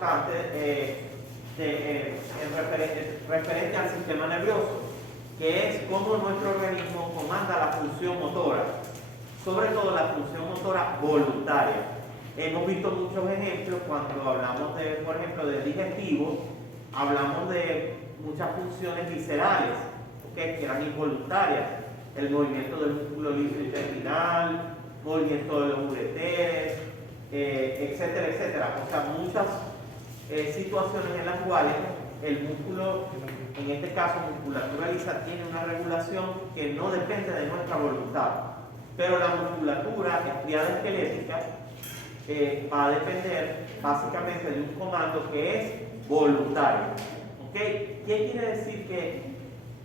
importante referente al sistema nervioso, que es cómo nuestro organismo comanda la función motora, sobre todo la función motora voluntaria. Hemos visto muchos ejemplos cuando hablamos de, por ejemplo, del digestivo, hablamos de muchas funciones viscerales, ¿okay?, que eran involuntarias, el movimiento del músculo intestinal, movimiento de los ureteres, etcétera, etcétera. O sea, muchas situaciones en las cuales el músculo, en este caso musculatura lisa, tiene una regulación que no depende de nuestra voluntad. Pero la musculatura estriada esquelética va a depender básicamente de un comando que es voluntario. ¿Okay? ¿Qué quiere decir que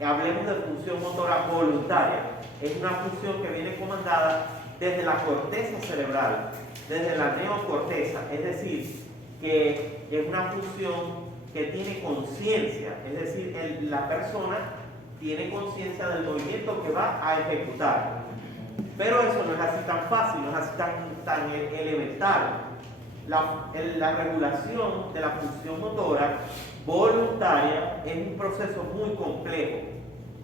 hablemos de función motora voluntaria? Es una función que viene comandada desde la corteza cerebral, desde la neocorteza, es decir, que es una función que tiene conciencia, es decir, la persona tiene conciencia del movimiento que va a ejecutar. Pero eso no es así tan fácil, no es así tan elemental. La regulación de la función motora voluntaria es un proceso muy complejo,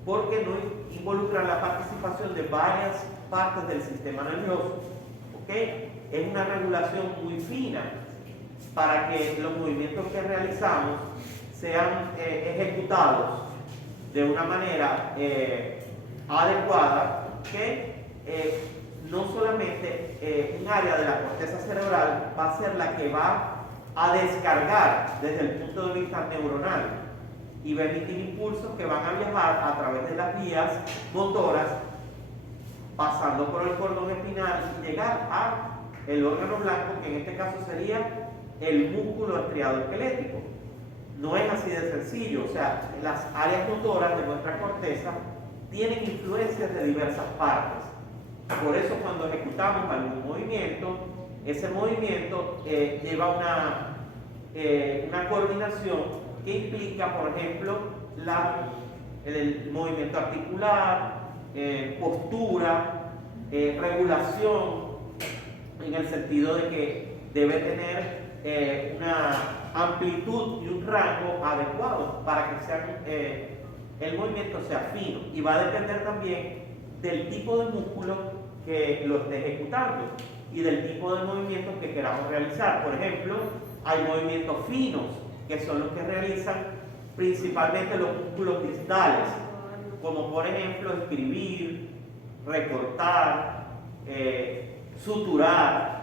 porque no involucra la participación de varias partes del sistema nervioso. ¿Okay? Es una regulación muy fina para que los movimientos que realizamos sean ejecutados de una manera adecuada, que no solamente un área de la corteza cerebral va a ser la que va a descargar desde el punto de vista neuronal y va a emitir impulsos que van a viajar a través de las vías motoras, pasando por el cordón espinal y llegar al órgano blanco, que en este caso sería el músculo estriado esquelético. No es así de sencillo, o sea, las áreas motoras de nuestra corteza tienen influencias de diversas partes. Por eso cuando ejecutamos algún movimiento, ese movimiento lleva una coordinación que implica, por ejemplo, el movimiento articular, postura, regulación, en el sentido de que debe tener una amplitud y un rango adecuado para que el movimiento sea fino, y va a depender también del tipo de músculo que lo esté ejecutando y del tipo de movimientos que queramos realizar. Por ejemplo, hay movimientos finos, que son los que realizan principalmente los músculos distales, como por ejemplo escribir, recortar, suturar,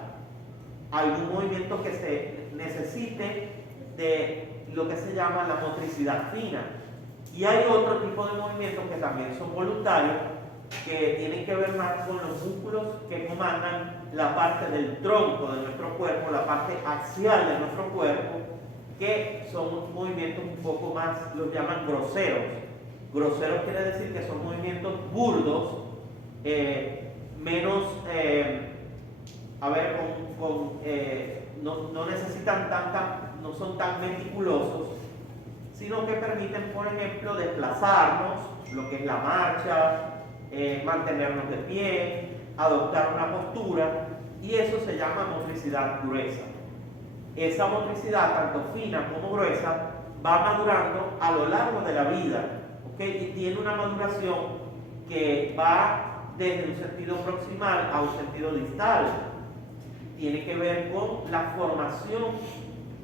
algún movimiento que se necesite de lo que se llama la motricidad fina. Y hay otro tipo de movimientos que también son voluntarios, que tienen que ver más con los músculos que comandan la parte del tronco de nuestro cuerpo, la parte axial de nuestro cuerpo, que son movimientos un poco más, los llaman groseros. Groseros quiere decir que son movimientos burdos, menos, no necesitan no son tan meticulosos, sino que permiten, por ejemplo, desplazarnos, lo que es la marcha, mantenernos de pie, adoptar una postura, y eso se llama motricidad gruesa. Esa motricidad, tanto fina como gruesa, va madurando a lo largo de la vida, ¿okay? Y tiene una maduración que va desde un sentido proximal a un sentido distal. Tiene que ver con la formación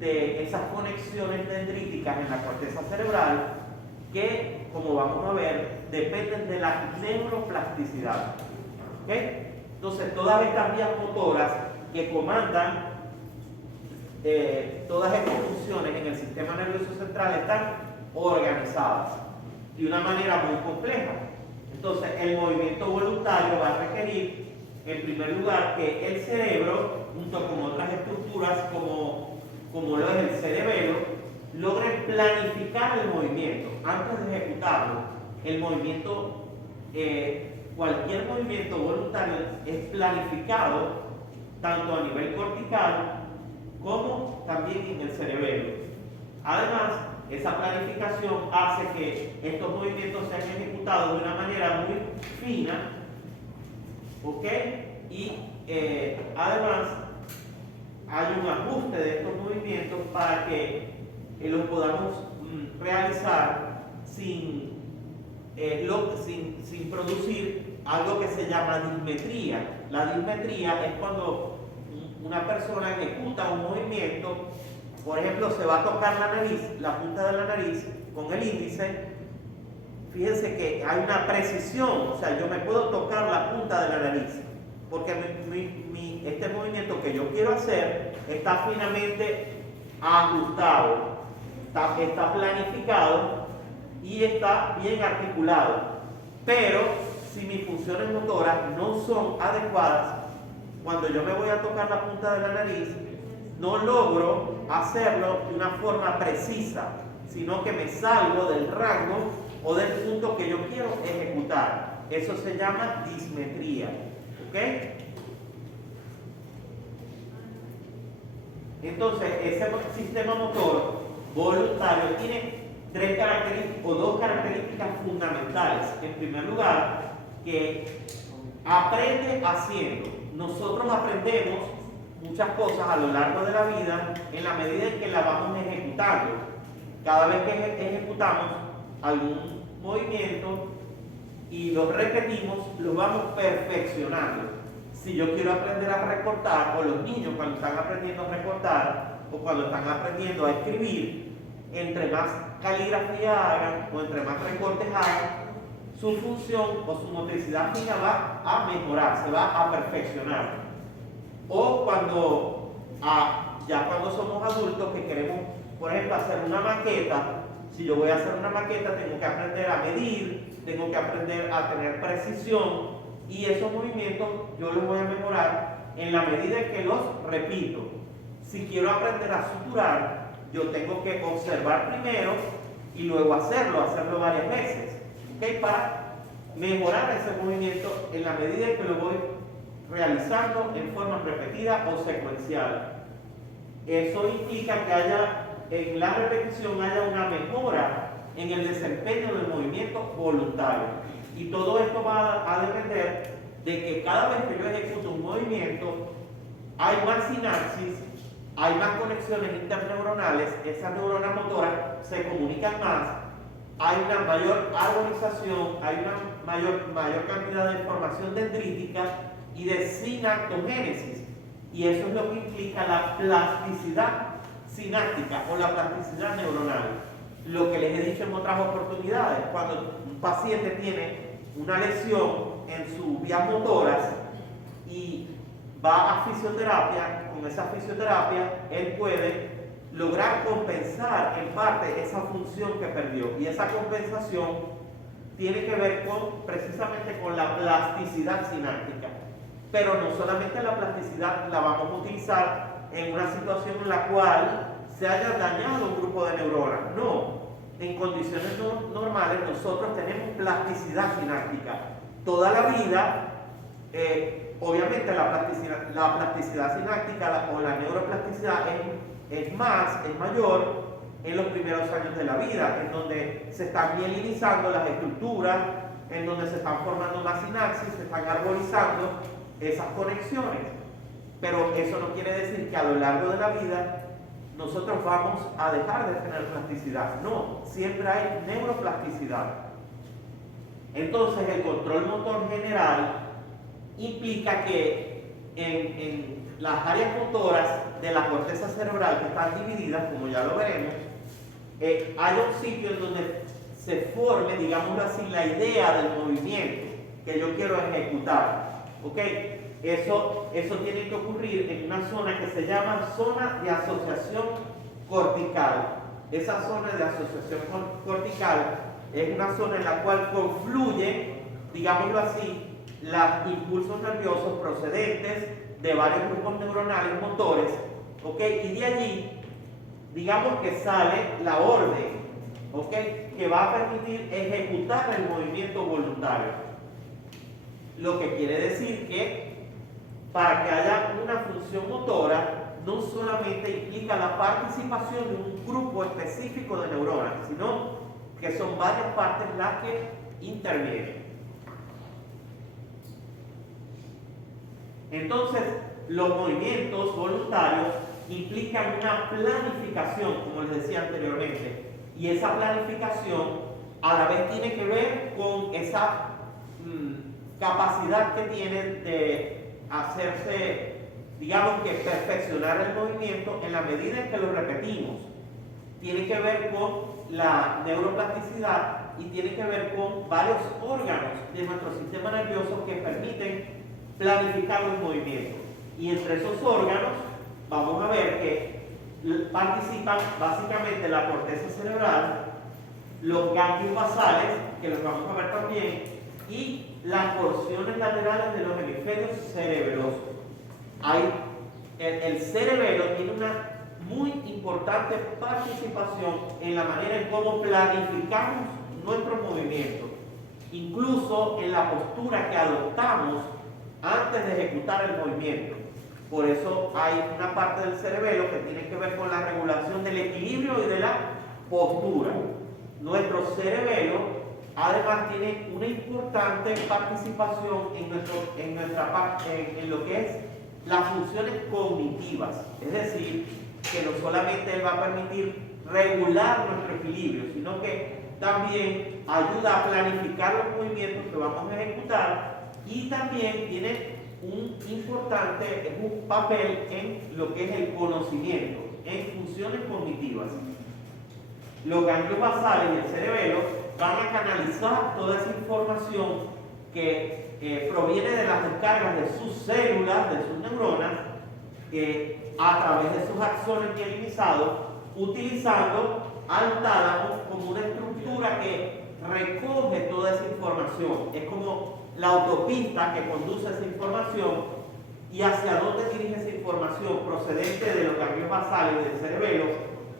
de esas conexiones dendríticas en la corteza cerebral que, como vamos a ver, dependen de la neuroplasticidad. ¿Okay? Entonces, todas estas vías motoras que comandan todas estas funciones en el sistema nervioso central están organizadas de una manera muy compleja. Entonces, el movimiento voluntario va a requerir, en primer lugar, que el cerebro, junto con otras estructuras como lo es el cerebelo, logren planificar el movimiento antes de ejecutarlo. El movimiento, cualquier movimiento voluntario es planificado tanto a nivel cortical como también en el cerebelo. Además, esa planificación hace que estos movimientos sean ejecutados de una manera muy fina, ¿ok? Y además hay un ajuste de estos movimientos para que los podamos realizar sin producir algo que se llama dismetría. La dismetría es cuando una persona ejecuta un movimiento, por ejemplo, se va a tocar la nariz, la punta de la nariz con el índice. Fíjense que hay una precisión, o sea, yo me puedo tocar la punta de la nariz, porque este movimiento que yo quiero hacer está finamente ajustado, está planificado y está bien articulado. Pero si mis funciones motoras no son adecuadas, cuando yo me voy a tocar la punta de la nariz, no logro hacerlo de una forma precisa, sino que me salgo del rango o del punto que yo quiero ejecutar. Eso se llama dismetría. ¿Ok? Entonces, ese sistema motor voluntario tiene tres características o dos características fundamentales. En primer lugar, que aprende haciendo. Nosotros aprendemos muchas cosas a lo largo de la vida en la medida en que la vamos ejecutando. Cada vez que ejecutamos algún movimiento y lo repetimos, lo vamos perfeccionando. Si yo quiero aprender a recortar, o los niños cuando están aprendiendo a recortar, o cuando están aprendiendo a escribir, entre más caligrafía hagan, o entre más recortes hagan, su función o su motricidad fina va a mejorar, se va a perfeccionar. O ya cuando somos adultos que queremos, por ejemplo, hacer una maqueta, si yo voy a hacer una maqueta tengo que aprender a medir, tengo que aprender a tener precisión, y esos movimientos yo los voy a mejorar en la medida en que los repito. Si quiero aprender a suturar, yo tengo que observar primero y luego hacerlo varias veces, ¿okay? Para mejorar ese movimiento en la medida en que lo voy realizando en forma repetida o secuencial. Eso implica que en la repetición haya una mejora en el desempeño del movimiento voluntario. Y todo esto va a depender de que cada vez que yo ejecuto un movimiento, hay más sinapsis, hay más conexiones interneuronales, esas neuronas motoras se comunican más, hay una mayor arborización, hay una mayor cantidad de información dendrítica y de sinaptogénesis. Y eso es lo que implica la plasticidad sináptica o la plasticidad neuronal. Lo que les he dicho en otras oportunidades, cuando un paciente tiene una lesión en sus vías motoras y va a fisioterapia, con esa fisioterapia él puede lograr compensar en parte esa función que perdió. Y esa compensación tiene que ver precisamente con la plasticidad sináptica. Pero no solamente la plasticidad la vamos a utilizar en una situación en la cual se haya dañado un grupo de neuronas. No, en condiciones normales nosotros tenemos plasticidad sináptica. Toda la vida, obviamente la plasticidad sináptica o la neuroplasticidad es mayor en los primeros años de la vida, en donde se están mielinizando las estructuras, en donde se están formando más sinapsis, se están arborizando esas conexiones. Pero eso no quiere decir que a lo largo de la vida nosotros vamos a dejar de tener plasticidad. No, siempre hay neuroplasticidad. Entonces el control motor general implica que en las áreas motoras de la corteza cerebral que están divididas, como ya lo veremos, hay un sitio en donde se forme, digámoslo así, la idea del movimiento que yo quiero ejecutar. ¿Ok? Eso tiene que ocurrir en una zona que se llama zona de asociación cortical. Esa zona de asociación cortical es una zona en la cual confluyen, digámoslo así, los impulsos nerviosos procedentes de varios grupos neuronales motores, ¿ok? Y de allí, digamos que sale la orden, ¿ok? Que va a permitir ejecutar el movimiento voluntario. Lo que quiere decir que para que haya una función motora, no solamente implica la participación de un grupo específico de neuronas, sino que son varias partes las que intervienen. Entonces, los movimientos voluntarios implican una planificación, como les decía anteriormente, y esa planificación a la vez tiene que ver con esa capacidad que tienen de hacerse, digamos que perfeccionar el movimiento en la medida en que lo repetimos. Tiene que ver con la neuroplasticidad y tiene que ver con varios órganos de nuestro sistema nervioso que permiten planificar los movimientos. Y entre esos órganos vamos a ver que participan básicamente la corteza cerebral, los ganglios basales, que los vamos a ver también, y las porciones laterales de los hemisferios cerebelosos. El cerebelo tiene una muy importante participación en la manera en cómo planificamos nuestros movimientos, incluso en la postura que adoptamos antes de ejecutar el movimiento. Por eso hay una parte del cerebelo que tiene que ver con la regulación del equilibrio y de la postura. Nuestro cerebelo además tiene una importante participación en lo que es las funciones cognitivas, es decir, que no solamente él va a permitir regular nuestro equilibrio, sino que también ayuda a planificar los movimientos que vamos a ejecutar y también tiene un papel en lo que es el conocimiento, en funciones cognitivas. Los ganglios basales y el cerebelo van a canalizar toda esa información que proviene de las descargas de sus células, de sus neuronas, a través de sus axones mielinizados, utilizando al tálamo como una estructura que recoge toda esa información. Es como la autopista que conduce esa información y hacia dónde dirige esa información procedente de los ganglios basales y del cerebelo,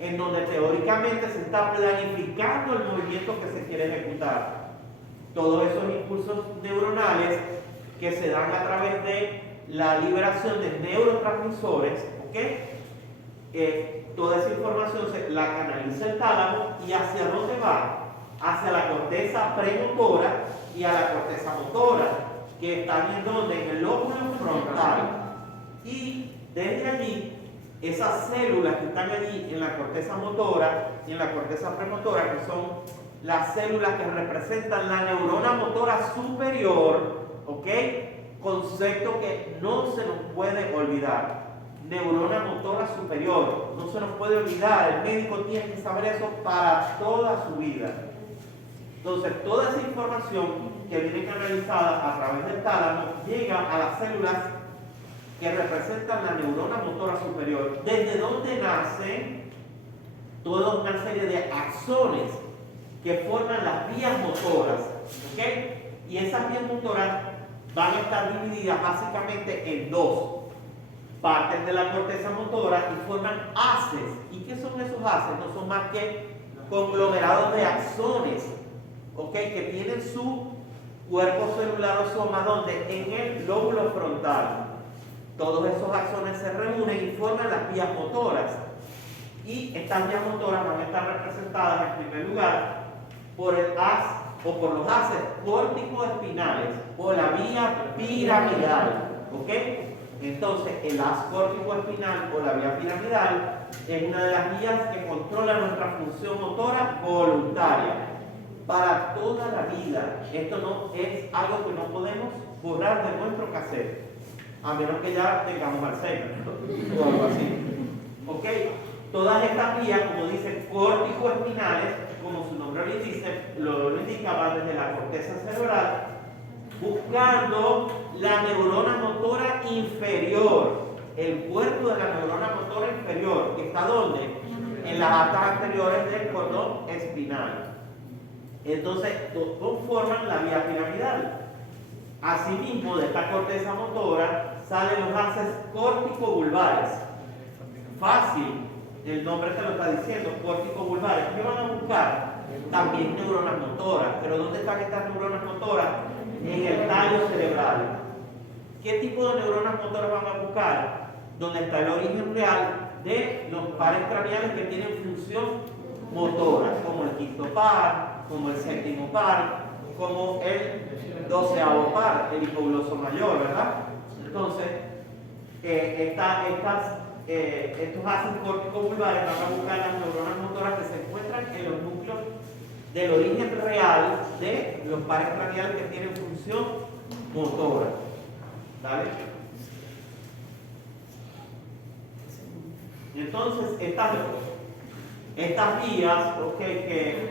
en donde teóricamente se está planificando el movimiento que se quiere ejecutar. Todos esos impulsos neuronales que se dan a través de la liberación de neurotransmisores, toda esa información la canaliza el tálamo y ¿hacia dónde va? Hacia la corteza premotora y a la corteza motora, que están en donde, en el lóbulo frontal. Y desde allí, esas células que están allí en la corteza motora y en la corteza premotora, que son las células que representan la neurona motora superior, concepto que no se nos puede olvidar. Neurona motora superior, no se nos puede olvidar, el médico tiene que saber eso para toda su vida. Entonces, toda esa información que viene canalizada a través del tálamo llega a las células que representan la neurona motora superior, desde donde nacen toda una serie de axones que forman las vías motoras, y esas vías motoras van a estar divididas básicamente en dos partes de la corteza motora y forman haces. ¿Y qué son esos haces? No son más que conglomerados de axones, que tienen su cuerpo celular o soma, donde en el lóbulo frontal todos esos axones se reúnen y forman las vías motoras. Y estas vías motoras van a estar representadas en primer lugar por el haz o por los haces córtico-espinales o la vía piramidal. Entonces, el haz córtico-espinal o la vía piramidal es una de las vías que controla nuestra función motora voluntaria para toda la vida. Esto no es algo que no podemos borrar de nuestro cassette, a menos que ya tengamos Alzheimer o algo así. Todas estas vías, como dicen, córtico-espinales, como su nombre lo indica, van desde la corteza cerebral, buscando la neurona motora inferior, el cuerpo de la neurona motora inferior, que está ¿dónde? En las astas anteriores del cordón espinal. Entonces, conforman la vía piramidal. Asimismo, de esta corteza motora salen los haces córtico-vulvares. Fácil, el nombre te lo está diciendo, córtico-vulvares. ¿Qué van a buscar? También neuronas motoras. ¿Pero dónde están estas neuronas motoras? En el tallo cerebral. ¿Qué tipo de neuronas motoras van a buscar? Donde está el origen real de los pares craneales que tienen función motora, como el quinto par, como el séptimo par, como el 12º par, el hipogloso mayor, ¿verdad? Entonces, estos ácidos córtico-vulvares van a buscar las neuronas motoras que se encuentran en los núcleos del origen real de los pares craneales que tienen función motora. ¿Vale? Entonces, estas vías, que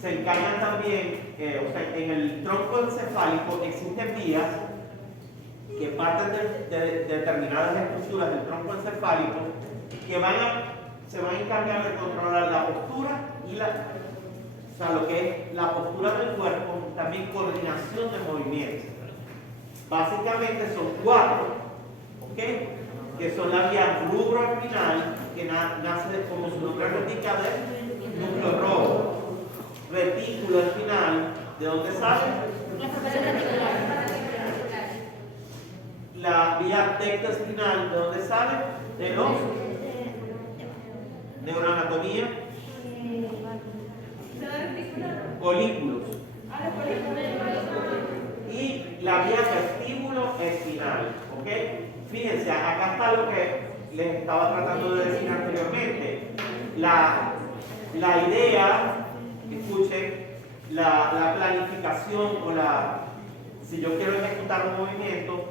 se encargan también, en el tronco encefálico existen vías que parten de determinadas estructuras del tronco encefálico que se van a encargar de controlar la postura y lo que es la postura del cuerpo, también coordinación de movimientos. Básicamente son 4, que son la vía rubroespinal, que nace como su nombre lo indica del núcleo rojo, retículo espinal, ¿de dónde sale? La vía tectoespinal, ¿de dónde sale? De los neuroanatomía, colículos, y la vía vestíbulo espinal. Fíjense, acá está lo que les estaba tratando de decir anteriormente. La idea, escuchen, la planificación si yo quiero ejecutar un movimiento,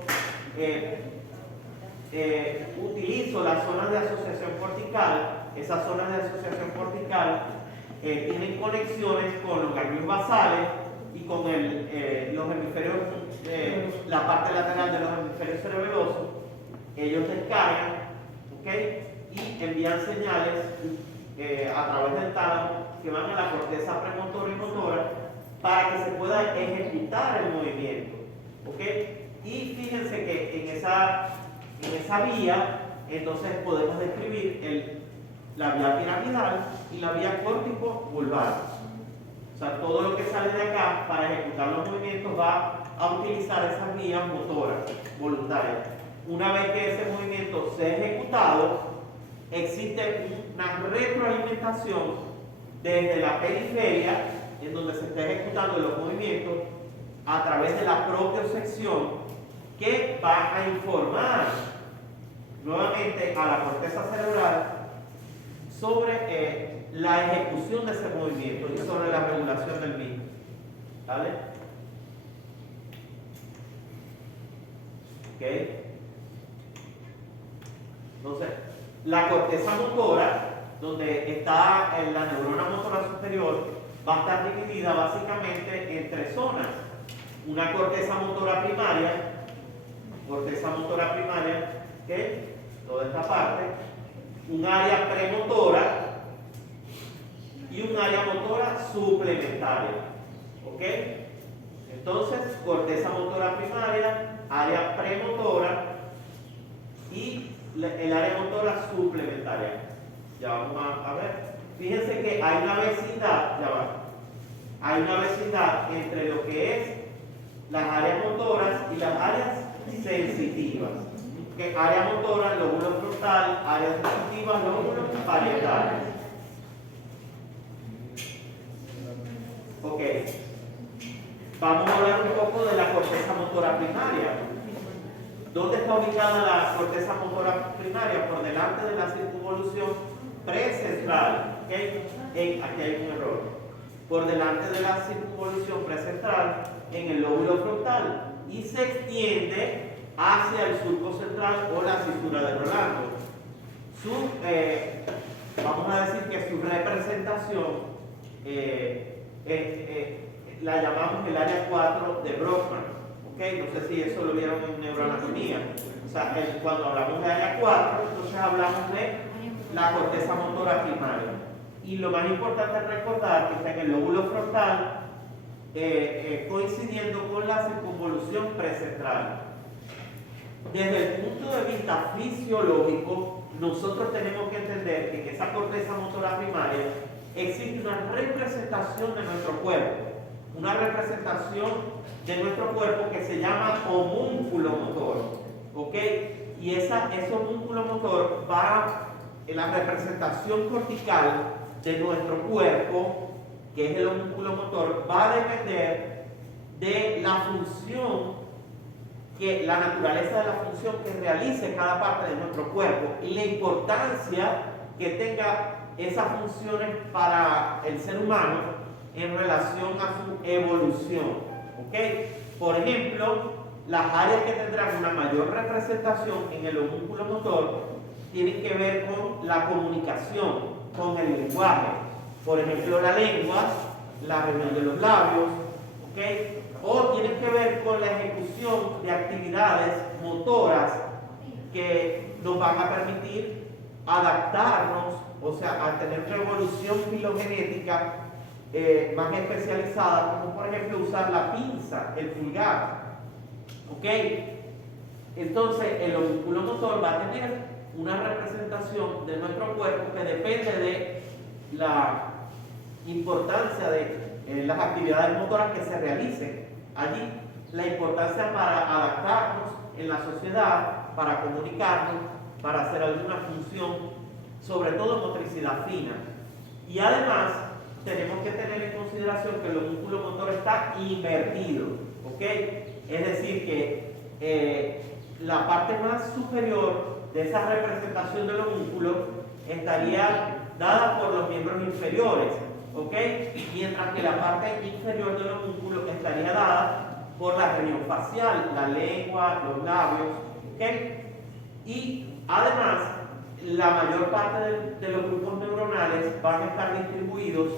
utilizo las zonas de asociación cortical. Esas zonas de asociación cortical tienen conexiones con los ganglios basales y con los hemisferios, la parte lateral de los hemisferios cerebelosos. Ellos descargan, y envían señales a través del tálamo que van a la corteza premotora y motora para que se pueda ejecutar el movimiento. Y fíjense que en esa vía, entonces podemos describir la vía piramidal y la vía córtico-vulvar. O sea, todo lo que sale de acá para ejecutar los movimientos va a utilizar esas vías motoras voluntarias. Una vez que ese movimiento sea ejecutado, existe una retroalimentación desde la periferia, en donde se está ejecutando los movimientos, a través de la propiocepción, que va a informar nuevamente a la corteza cerebral sobre la ejecución de ese movimiento y sobre la regulación del mismo. ¿Vale? Entonces, la corteza motora, donde está la neurona motora superior, va a estar dividida básicamente en 3 zonas. Una corteza motora primaria, toda esta parte, un área premotora y un área motora suplementaria. Entonces, corteza motora primaria, área premotora y el área motora suplementaria. Ya vamos a ver. Fíjense que hay una vecindad, hay una vecindad entre lo que es las áreas motoras y las áreas sensitivas. Área motora, lóbulo frontal, áreas sensitivas, lóbulos parietales. Vamos a hablar un poco de la corteza motora primaria. ¿Dónde está ubicada la corteza motora primaria? Por delante de la circunvolución precentral. Aquí hay un error. Por delante de la circunvolución precentral en el lóbulo frontal y se extiende hacia el surco central o la cintura de Rolando. Vamos a decir que su representación la llamamos el área 4 de Brockman. No sé si eso lo vieron en neuroanatomía. O sea, cuando hablamos de área 4, entonces hablamos de la corteza motora primaria. Y lo más importante es recordar que está en el lóbulo frontal, coincidiendo con la circunvolución precentral. Desde el punto de vista fisiológico, nosotros tenemos que entender que en esa corteza motora primaria existe una representación de nuestro cuerpo. Una representación de nuestro cuerpo que se llama homúnculo motor. Y ese homúnculo motor va en la representación cortical de nuestro cuerpo, que es el homúnculo motor, va a depender de la función que la naturaleza de la función que realice cada parte de nuestro cuerpo y la importancia que tenga esas funciones para el ser humano en relación a su evolución. ¿Ok? Por ejemplo, las áreas que tendrán una mayor representación en el homúnculo motor tienen que ver con la comunicación, con el lenguaje. Por ejemplo, la lengua, la reunión de los labios, ¿ok? O tienen que ver con la ejecución de actividades motoras que nos van a permitir adaptarnos, o sea, a tener una evolución filogenética más especializada, como por ejemplo usar la pinza, el pulgar. ¿Ok? Entonces, el homúnculo motor va a tener una representación de nuestro cuerpo que depende de la importancia de las actividades motoras que se realicen allí, la importancia para adaptarnos en la sociedad, para comunicarnos, para hacer alguna función, sobre todo motricidad fina. Y además, tenemos que tener en consideración que el homúnculo motor está invertido, ¿ok? Es decir, que la parte más superior de esa representación del homúnculo estaría dada por los miembros inferiores, ¿ok? Mientras que la parte inferior del homúnculo estaría dada por la región facial, la lengua, los labios, ¿ok? Y además, la mayor parte de los grupos neuronales van a estar distribuidos,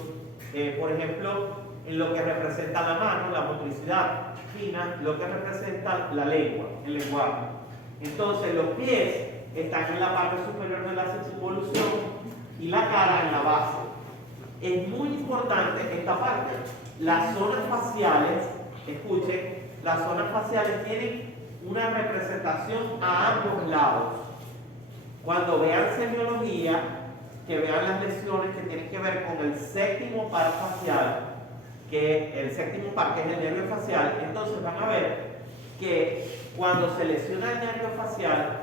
por ejemplo, en lo que representa la mano, la motricidad fina, lo que representa la lengua, el lenguaje. Entonces, los pies están en la parte superior de la circunvolución y la cara en la base. Es muy importante esta parte. Las zonas faciales, escuchen, las zonas faciales tienen una representación a ambos lados. Cuando vean semiología, que vean las lesiones que tienen que ver con el séptimo par facial, que el séptimo par, que es el nervio facial, entonces van a ver que cuando se lesiona el nervio facial,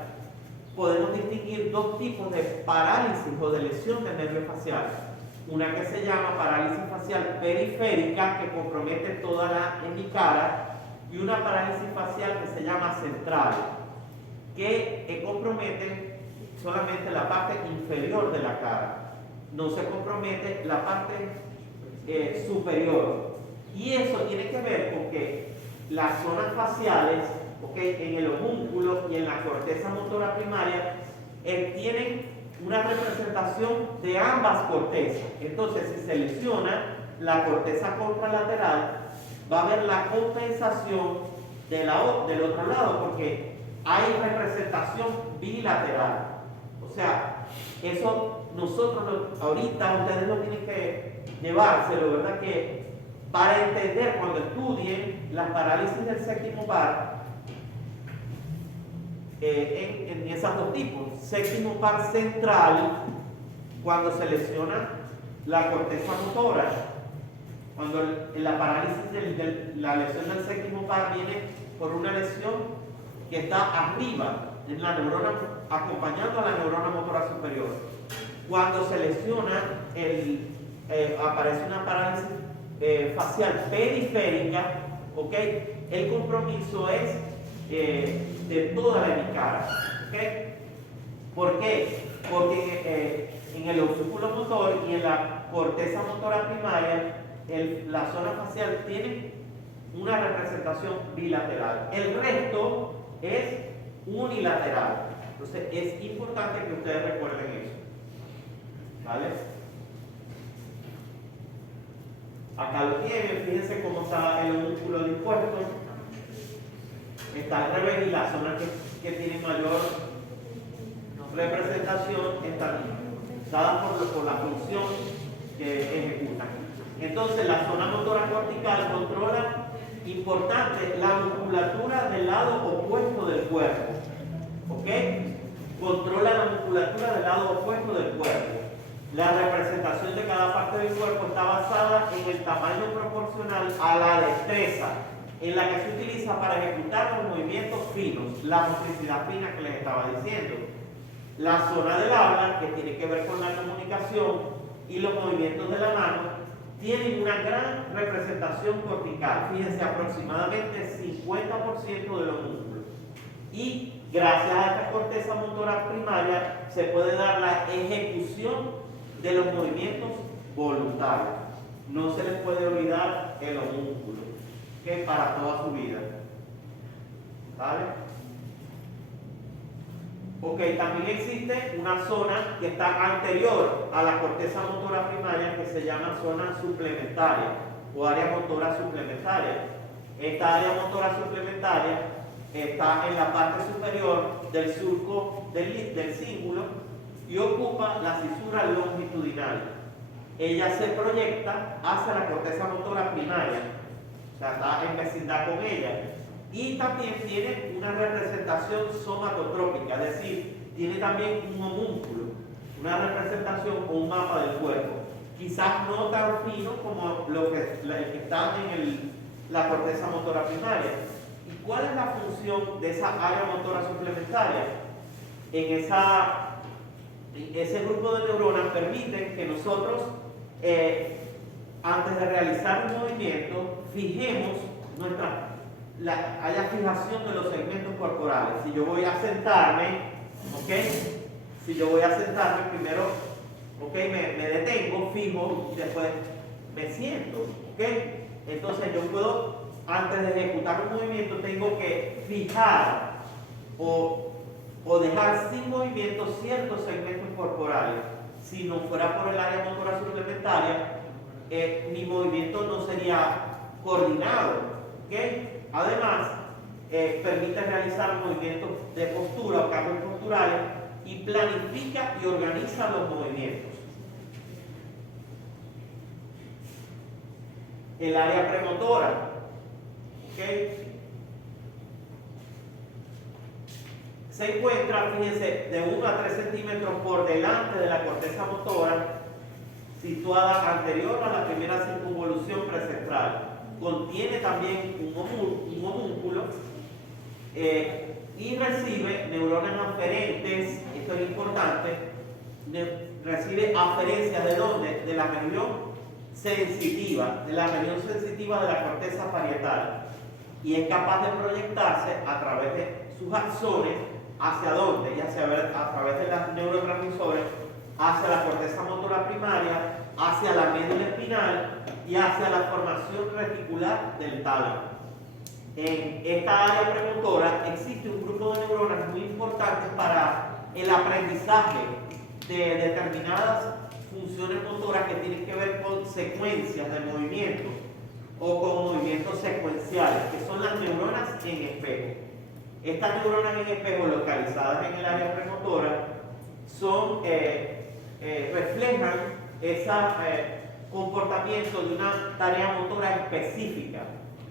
podemos distinguir dos tipos de parálisis o de lesión del nervio facial. Una que se llama parálisis facial periférica, que compromete toda la hemicara, y una parálisis facial que se llama central, que compromete solamente la parte inferior de la cara, no se compromete la parte superior. Y eso tiene que ver con que las zonas faciales, en el homúnculo y en la corteza motora primaria, tienen una representación de ambas cortezas. Entonces, si se lesiona la corteza contralateral, va a haber la compensación del otro lado, porque hay representación bilateral. O sea, eso nosotros ahorita ustedes no tienen que llevárselo, ¿verdad? Que para entender, cuando estudien las parálisis del séptimo par, en esos dos tipos, séptimo par central, cuando se lesiona la corteza motora, cuando la parálisis la lesión del séptimo par viene por una lesión que está arriba en la neurona, acompañando a la neurona motora superior. Cuando se lesiona, aparece una parálisis facial periférica, ¿ok? El compromiso es de toda la hemicara, ¿ok? ¿Por qué? Porque en el homúnculo motor y en la corteza motora primaria, la zona facial tiene una representación bilateral. El resto es unilateral. Entonces es importante que ustedes recuerden eso. ¿Vale? Acá lo tienen, fíjense cómo está el homúnculo dispuesto. Está al revés y las zonas que tienen mayor representación están dadas por la función que ejecutan. Entonces la zona motora cortical controla, importante, la musculatura del lado opuesto del cuerpo. ¿Ok? Controla la musculatura del lado opuesto del cuerpo. La representación de cada parte del cuerpo está basada en el tamaño proporcional a la destreza en la que se utiliza para ejecutar los movimientos finos, la motricidad fina que les estaba diciendo. La zona del habla, que tiene que ver con la comunicación, y los movimientos de la mano, tienen una gran representación cortical. Fíjense, aproximadamente 50% de los músculos. Y gracias a esta corteza motora primaria se puede dar la ejecución de los movimientos voluntarios. No se les puede olvidar el homúnculo, que para toda su vida. ¿Vale? Ok, también existe una zona que está anterior a la corteza motora primaria que se llama zona suplementaria o área motora suplementaria. Esta área motora suplementaria está en la parte superior del surco del cíngulo y ocupa la cisura longitudinal. Ella se proyecta hacia la corteza motora primaria, o sea, está en vecindad con ella. Y también tiene una representación somatotrópica, es decir, tiene también un homúnculo, una representación o un mapa del cuerpo. Quizás no tan fino como el que está en la corteza motora primaria. ¿Y cuál es la función de esa área motora suplementaria? Ese grupo de neuronas permite que nosotros, antes de realizar un movimiento, fijemos haya fijación de los segmentos corporales. Si yo voy a sentarme, ¿ok? Si yo voy a sentarme, primero, ¿ok? Me detengo, fijo, y después me siento, ¿ok? Entonces yo puedo, antes de ejecutar un movimiento, tengo que fijar o dejar sin movimiento ciertos segmentos corporales. Si no fuera por el área motora suplementaria, mi movimiento no sería coordinado, ¿ok? Además, permite realizar movimientos de postura o cambios posturales y planifica y organiza los movimientos. El área premotora, ¿ok? Se encuentra, fíjense, de 1 a 3 centímetros por delante de la corteza motora, situada anterior a la primera circunvolución precentral. Contiene también un homúnculo y recibe neuronas aferentes, esto es importante, recibe aferencias ¿de dónde? De la región sensitiva, de la la corteza parietal, y es capaz de proyectarse a través de sus axones hacia dónde, ya sea a través de los neurotransmisores, hacia la corteza motora primaria, hacia la médula espinal y hacia la formación reticular del tálamo. En esta área premotora existe un grupo de neuronas muy importantes para el aprendizaje de determinadas funciones motoras que tienen que ver con secuencias de movimiento o con movimientos secuenciales, que son las neuronas en espejo. Estas neuronas en espejo localizadas en el área premotora reflejan ese comportamiento de una tarea motora específica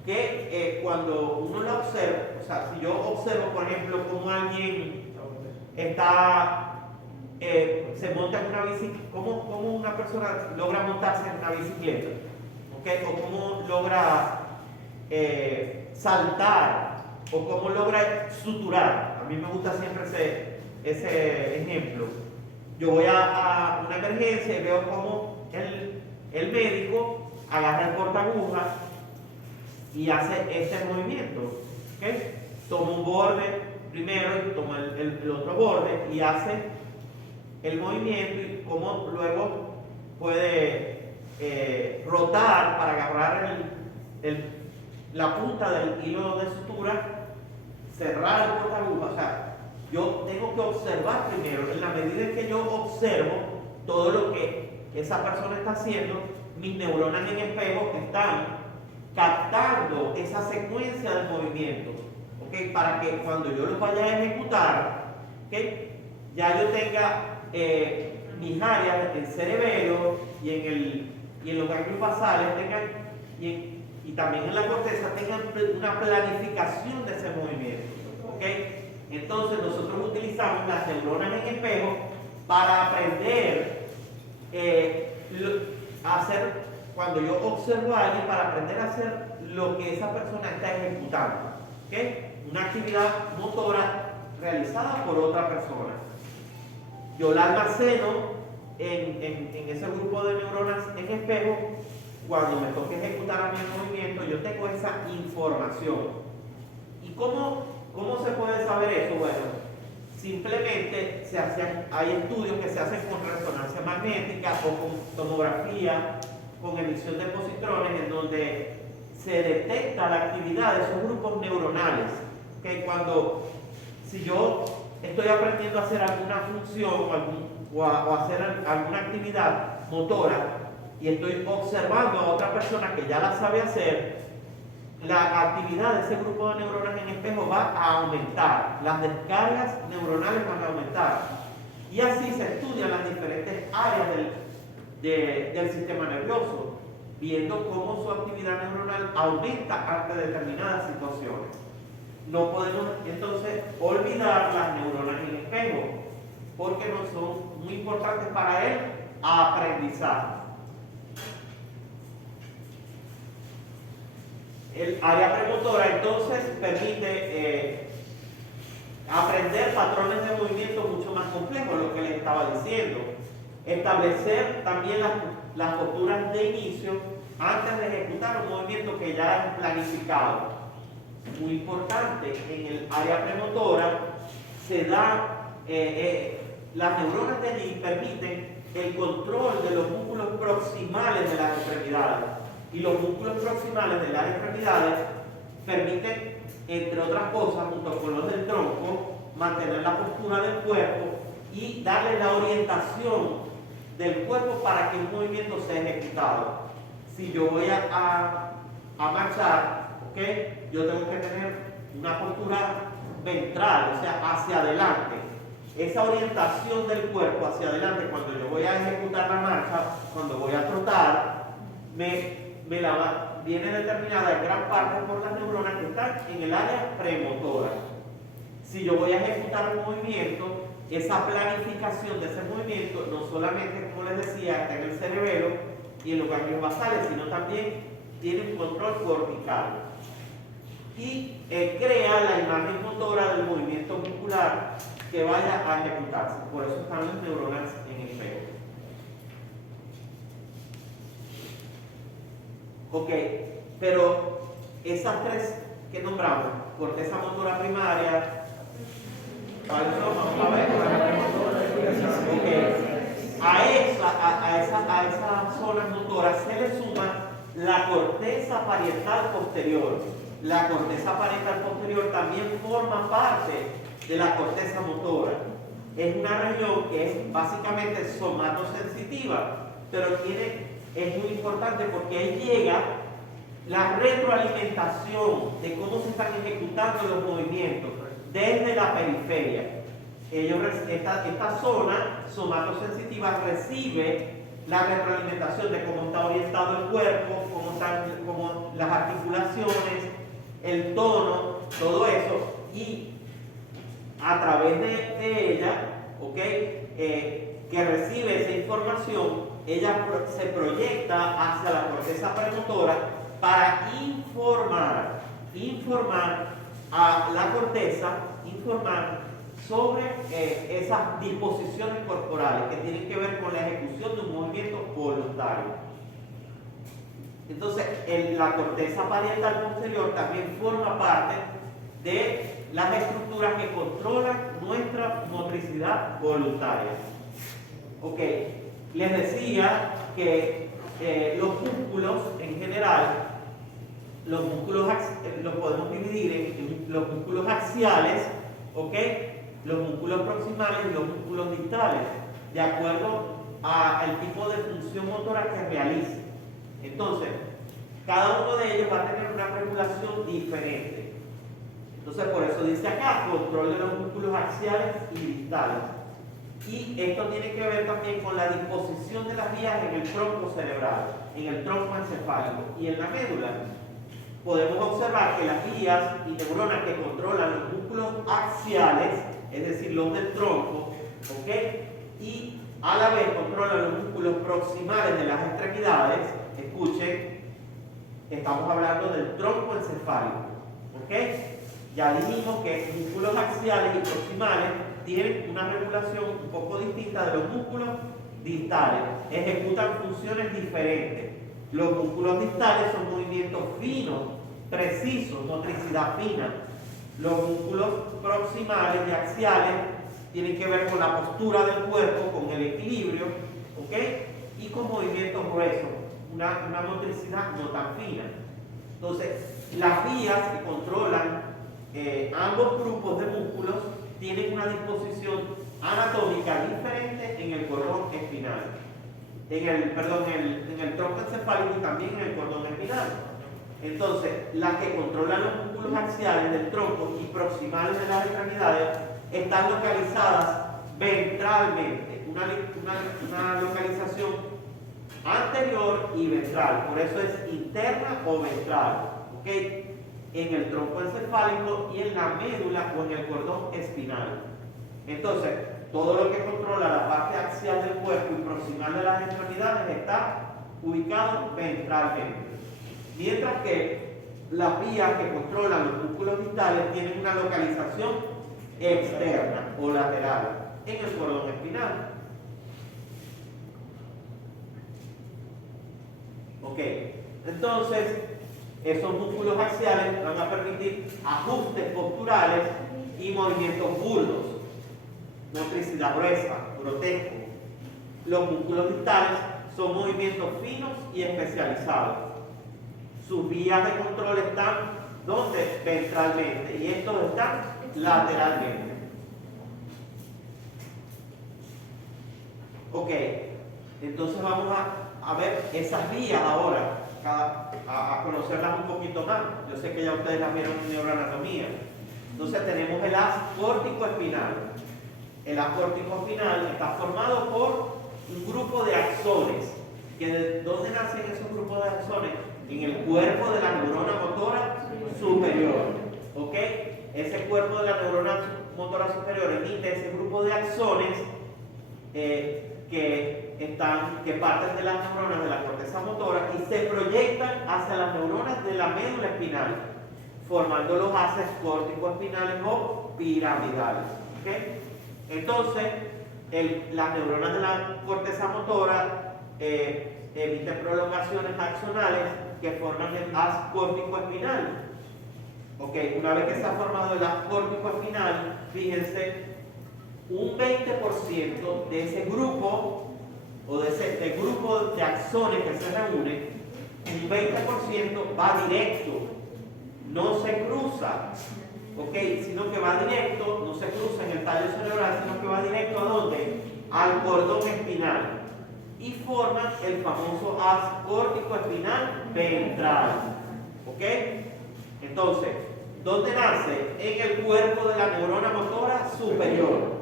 que cuando uno la observa, o sea, si yo observo por ejemplo cómo alguien se monta en una bicicleta, cómo una persona logra montarse en una bicicleta, ¿okay? O cómo logra saltar, o cómo logra suturar. A mí me gusta siempre ese ejemplo. Yo voy a una emergencia y veo cómo el médico agarra el cortagujas y hace este movimiento, ¿okay? Toma un borde primero y toma el otro borde y hace el movimiento, y cómo luego puede rotar para agarrar la punta del hilo de sutura, cerrar el cortagujas. O sea, yo tengo que observar primero. En la medida en que yo observo todo lo que esa persona está haciendo, mis neuronas en espejo están captando esa secuencia de movimientos, ¿okay? Para que cuando yo los vaya a ejecutar, ¿okay? Ya yo tenga mis áreas del cerebelo y en los ganglios basales y también en la corteza tengan una planificación de ese movimiento, ¿okay? Entonces nosotros utilizamos las neuronas en espejo para aprender a hacer, cuando yo observo a alguien, para aprender a hacer lo que esa persona está ejecutando, ¿okay? Una actividad motora realizada por otra persona. Yo la almaceno en ese grupo de neuronas en espejo. Cuando me toque ejecutar a mi movimiento, yo tengo esa información. ¿Y cómo ¿Cómo se puede saber eso? Bueno, simplemente hay estudios que se hacen con resonancia magnética o con tomografía, con emisión de positrones, en donde se detecta la actividad de esos grupos neuronales. Que si yo estoy aprendiendo a hacer alguna función o a hacer alguna actividad motora y estoy observando a otra persona que ya la sabe hacer, la actividad de ese grupo de neuronas en espejo va a aumentar, las descargas neuronales van a aumentar, y así se estudian las diferentes áreas del sistema nervioso, viendo cómo su actividad neuronal aumenta ante determinadas situaciones. No podemos entonces olvidar las neuronas en espejo, porque no son muy importantes para el aprendizaje. El área premotora entonces permite aprender patrones de movimiento mucho más complejos, lo que les estaba diciendo. Establecer también las posturas de inicio antes de ejecutar un movimiento que ya es planificado. Muy importante, en el área premotora se da, las neuronas de allí permiten el control de los músculos proximales de las extremidades. Y los músculos proximales de las extremidades permiten, entre otras cosas, junto con los del tronco, mantener la postura del cuerpo y darle la orientación del cuerpo para que un movimiento sea ejecutado. Si yo voy a marchar, ¿okay? Yo tengo que tener una postura ventral, o sea, hacia adelante. Esa orientación del cuerpo hacia adelante, cuando yo voy a ejecutar la marcha, cuando voy a trotar, viene determinada en gran parte por las neuronas que están en el área premotora. Si yo voy a ejecutar un movimiento, esa planificación de ese movimiento no solamente, como les decía, está en el cerebelo y en los ganglios basales, sino también tiene un control cortical. Y crea la imagen motora del movimiento muscular que vaya a ejecutarse. Por eso están las neuronas en espejo. Ok, pero esas tres que nombramos, corteza motora primaria, ¿cuáles son? Vamos a ver. Ok, a esas zonas motoras se le suma la corteza parietal posterior. La corteza parietal posterior también forma parte de la corteza motora. Es una región que es básicamente somatosensitiva, pero es muy importante porque ahí llega la retroalimentación de cómo se están ejecutando los movimientos desde la periferia. Esta zona somatosensitiva recibe la retroalimentación de cómo está orientado el cuerpo, cómo las articulaciones, el tono, todo eso, y a través de ella, que recibe esa información, ella se proyecta hacia la corteza premotora para informar a la corteza, sobre esas disposiciones corporales que tienen que ver con la ejecución de un movimiento voluntario. Entonces, la corteza parietal posterior también forma parte de las estructuras que controlan nuestra motricidad voluntaria. Ok, les decía que los músculos en general, los podemos dividir en los músculos axiales, ¿ok? Los músculos proximales y los músculos distales, de acuerdo al tipo de función motora que realice. Entonces, cada uno de ellos va a tener una regulación diferente. Entonces, por eso dice acá, control de los músculos axiales y distales. Y esto tiene que ver también con la disposición de las vías en el tronco cerebral, en el tronco encefálico y en la médula. Podemos observar que las vías y neuronas que controlan los músculos axiales, es decir, los del tronco, ¿ok? Y a la vez controlan los músculos proximales de las extremidades. Escuchen, estamos hablando del tronco encefálico, ¿ok? Ya dijimos que músculos axiales y proximales tienen una regulación un poco distinta de los músculos distales, ejecutan funciones diferentes. Los músculos distales son movimientos finos, precisos, motricidad fina. Los músculos proximales y axiales tienen que ver con la postura del cuerpo, con el equilibrio, ¿ok? Y con movimientos gruesos, una motricidad no tan fina. Entonces, las vías que controlan ambos grupos de músculos tienen una disposición anatómica diferente en el cordón espinal, en el tronco encefálico y también en el cordón espinal. Entonces, las que controlan los músculos axiales del tronco y proximales de las extremidades están localizadas ventralmente, una localización anterior y ventral, por eso es interna o ventral, ¿ok? En el tronco encefálico y en la médula o en el cordón espinal. Entonces, todo lo que controla la parte axial del cuerpo y proximal de las extremidades está ubicado ventralmente. Mientras que las vías que controlan los músculos distales tienen una localización externa o lateral en el cordón espinal. Ok, entonces esos músculos axiales van a permitir ajustes posturales y movimientos burdos, motricidad gruesa, grotesco. Los músculos distales son movimientos finos y especializados. Sus vías de control están ¿dónde? Ventralmente, y estos están lateralmente. Ok, entonces vamos a ver esas vías ahora, a conocerlas un poquito más. Yo sé que ya ustedes las vieron en neuroanatomía. Entonces tenemos el haz córtico-espinal. El haz córtico-espinal está formado por un grupo de axones. ¿De dónde nacen esos grupos de axones? En el cuerpo de la neurona motora superior. ¿Ok? Ese cuerpo de la neurona motora superior emite ese grupo de axones que parten de las neuronas de la corteza motora y se proyectan hacia las neuronas de la médula espinal, formando los haces córtico-espinales o piramidales. ¿Okay? Entonces, las neuronas de la corteza motora emiten prolongaciones axonales que forman el haz córtico-espinal. Okay. Una vez que se ha formado el haz córtico-espinal, fíjense, un 20% de ese grupo o de ese grupo de axones que se reúnen, un 20% va directo, no se cruza, ¿ok? Sino que va directo, no se cruza en el tallo cerebral, sino que va directo ¿a dónde? Al cordón espinal y forman el famoso haz córtico-espinal ventral, ¿ok? Entonces, ¿dónde nace? En el cuerpo de la neurona motora superior.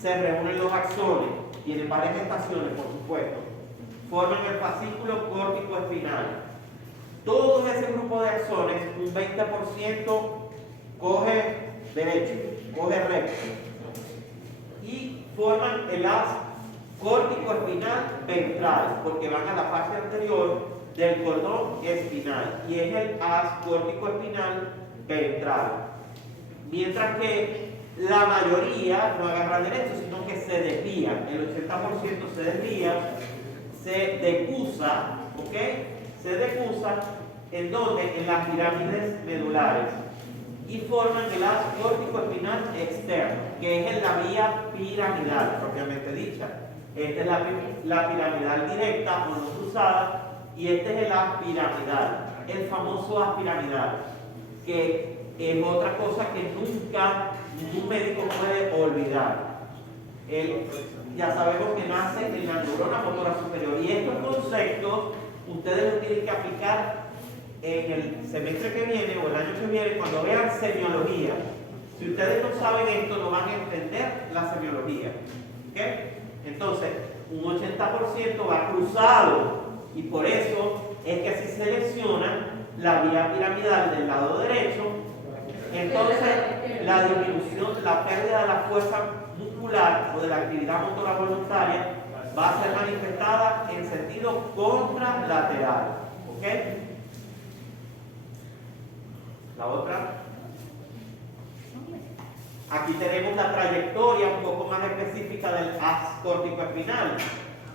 Se reúnen los axones, tienen varias estaciones, por supuesto, forman el fascículo córtico-espinal. Todo ese grupo de axones, un 20% coge derecho, coge recto, y forman el haz córtico-espinal ventral, porque van a la parte anterior del cordón espinal, y es el haz córtico-espinal ventral. Mientras que la mayoría no agarra derecho, sino que se desvía. El 80% se desvía, se decusa, ¿ok? Se decusa, ¿en dónde? En las pirámides medulares. Y forman el haz córtico-espinal externo, que es en la vía piramidal, propiamente dicha. Esta es la piramidal directa o no cruzada, y este es el haz piramidal, el famoso haz piramidal, que es otra cosa que nunca ningún médico puede olvidar. Ya sabemos que nace en la neurona motora superior, y estos conceptos ustedes los tienen que aplicar en el semestre que viene o el año que viene cuando vean semiología. Si ustedes no saben esto, no van a entender la semiología. ¿Okay? Entonces, un 80% va cruzado, y por eso es que si selecciona la vía piramidal del lado derecho, entonces la disminución, la pérdida de la fuerza muscular o de la actividad motora voluntaria va a ser manifestada en sentido contralateral. ¿Ok? La otra. Aquí tenemos la trayectoria un poco más específica del haz córtico-espinal.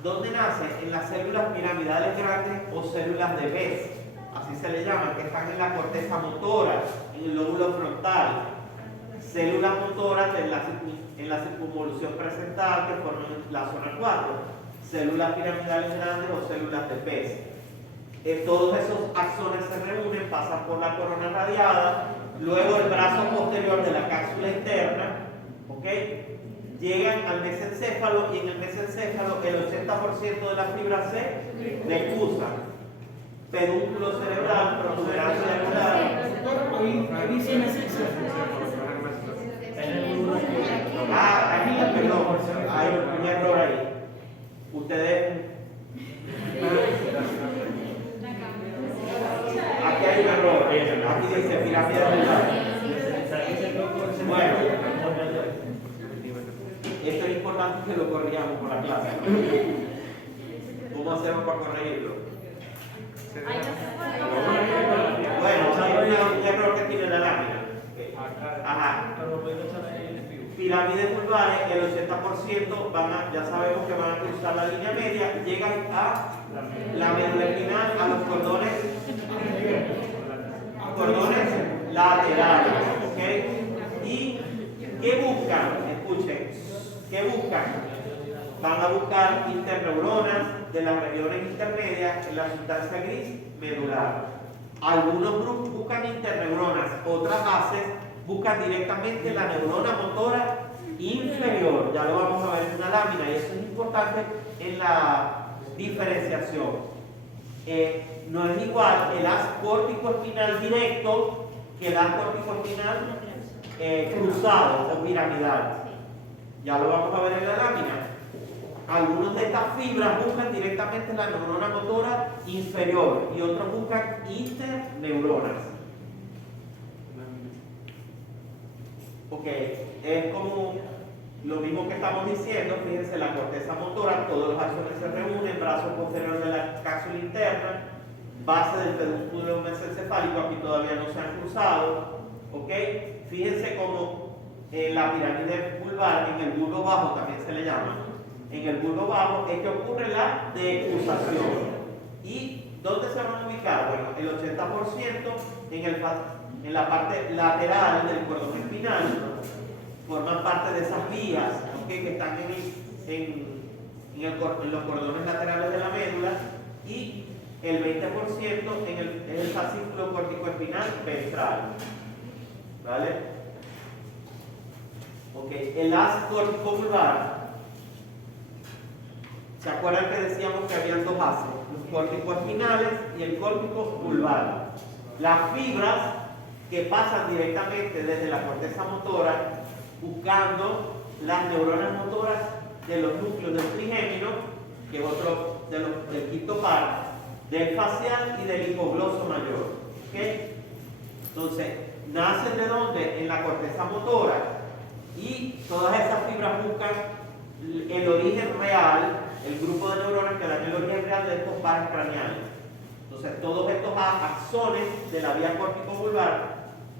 ¿Dónde nace? En las células piramidales grandes o células de Bess, así se le llaman, que están en la corteza motora, en el lóbulo frontal. células motoras en la circunvolución presental que forman la zona 4, células piramidales grandes o células de pez. Todos esos axones se reúnen, pasan por la corona radiada, luego el brazo posterior de la cápsula interna, ¿ok? Llegan al mesencéfalo y en el mesencéfalo el 80% de la fibra se decusa. Pedúnculo cerebral, protuberancia angular. Aquí, perdón, hay un error ahí. Ustedes. Aquí hay un error. Aquí dice pirámide angular. Bueno, esto es importante que lo corrijamos por la clase, ¿no? ¿Cómo hacemos para corregirlo? Bueno, hay un error que tiene la lámina. Ajá. Pirámides vulvares, el 80% ya sabemos que van a cruzar la línea media, llegan a la médula espinal, a los cordones laterales, ¿ok? ¿Y qué buscan? Escuchen, ¿qué buscan? Van a buscar interneuronas de las regiones intermedias en la sustancia gris medular. Algunos grupos buscan interneuronas, otras bases buscan directamente la neurona motora inferior. Ya lo vamos a ver en una lámina y eso es importante en la diferenciación. No es igual el haz córtico espinal directo que el haz córtico espinal cruzado o piramidal. Ya lo vamos a ver en la lámina. Algunas de estas fibras buscan directamente la neurona motora inferior y otros buscan interneuronas. Ok, es como lo mismo que estamos diciendo. Fíjense, la corteza motora, todos los axones se reúnen, brazo posterior de la cápsula interna, base del pedúnculo mesencefálico, aquí todavía no se han cruzado. Ok, fíjense como la pirámide vulvar, en el bulbo bajo también se le llama, en el bulbo bajo es que ocurre la decusación. ¿Y dónde se van a ubicar? Bueno, el 80% en la parte lateral del cordón espinal, forman parte de esas vías, ¿okay?, que están en los cordones laterales de la médula, y el 20% es el fascículo corticoespinal ventral. ¿Vale? Ok, el haz córtico vulvar. ¿Se acuerdan que decíamos que habían dos haces? Los córticoespinales y el córtico vulvar. Las fibras que pasan directamente desde la corteza motora buscando las neuronas motoras de los núcleos del trigémino, que es otro del quinto par, del facial y del hipogloso mayor. ¿Okay? Entonces, ¿nacen de dónde? En la corteza motora, y todas esas fibras buscan el origen real, el grupo de neuronas que dan el origen real de estos pares craneales. Entonces, todos estos axones de la vía córtico-vulvar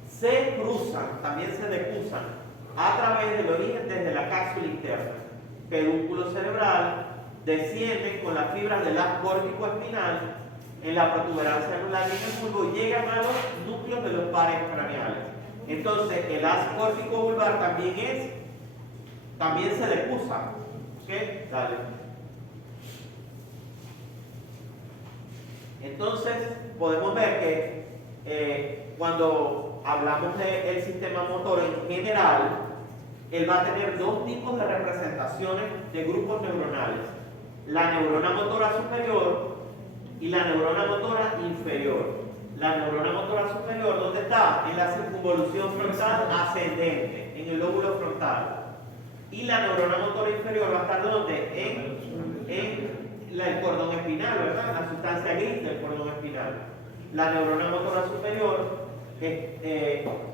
se cruzan, también se decusan a través del origen desde la cápsula interna, pedúnculo cerebral, descienden con las fibras del haz córtico-espinal en la protuberancia anular y en el bulbo y llegan a los núcleos de los pares craneales. Entonces, el haz córtico-vulvar también se decusa. ¿Ok? Dale. Entonces, podemos ver que cuando hablamos del sistema motor en general, él va a tener dos tipos de representaciones de grupos neuronales: la neurona motora superior y la neurona motora inferior. La neurona motora superior, ¿dónde está? En la circunvolución frontal ascendente, en el lóbulo frontal. Y la neurona motora inferior va a estar ¿dónde? En el cordón espinal, ¿verdad? En la sustancia gris del cordón espinal. La neurona motora superior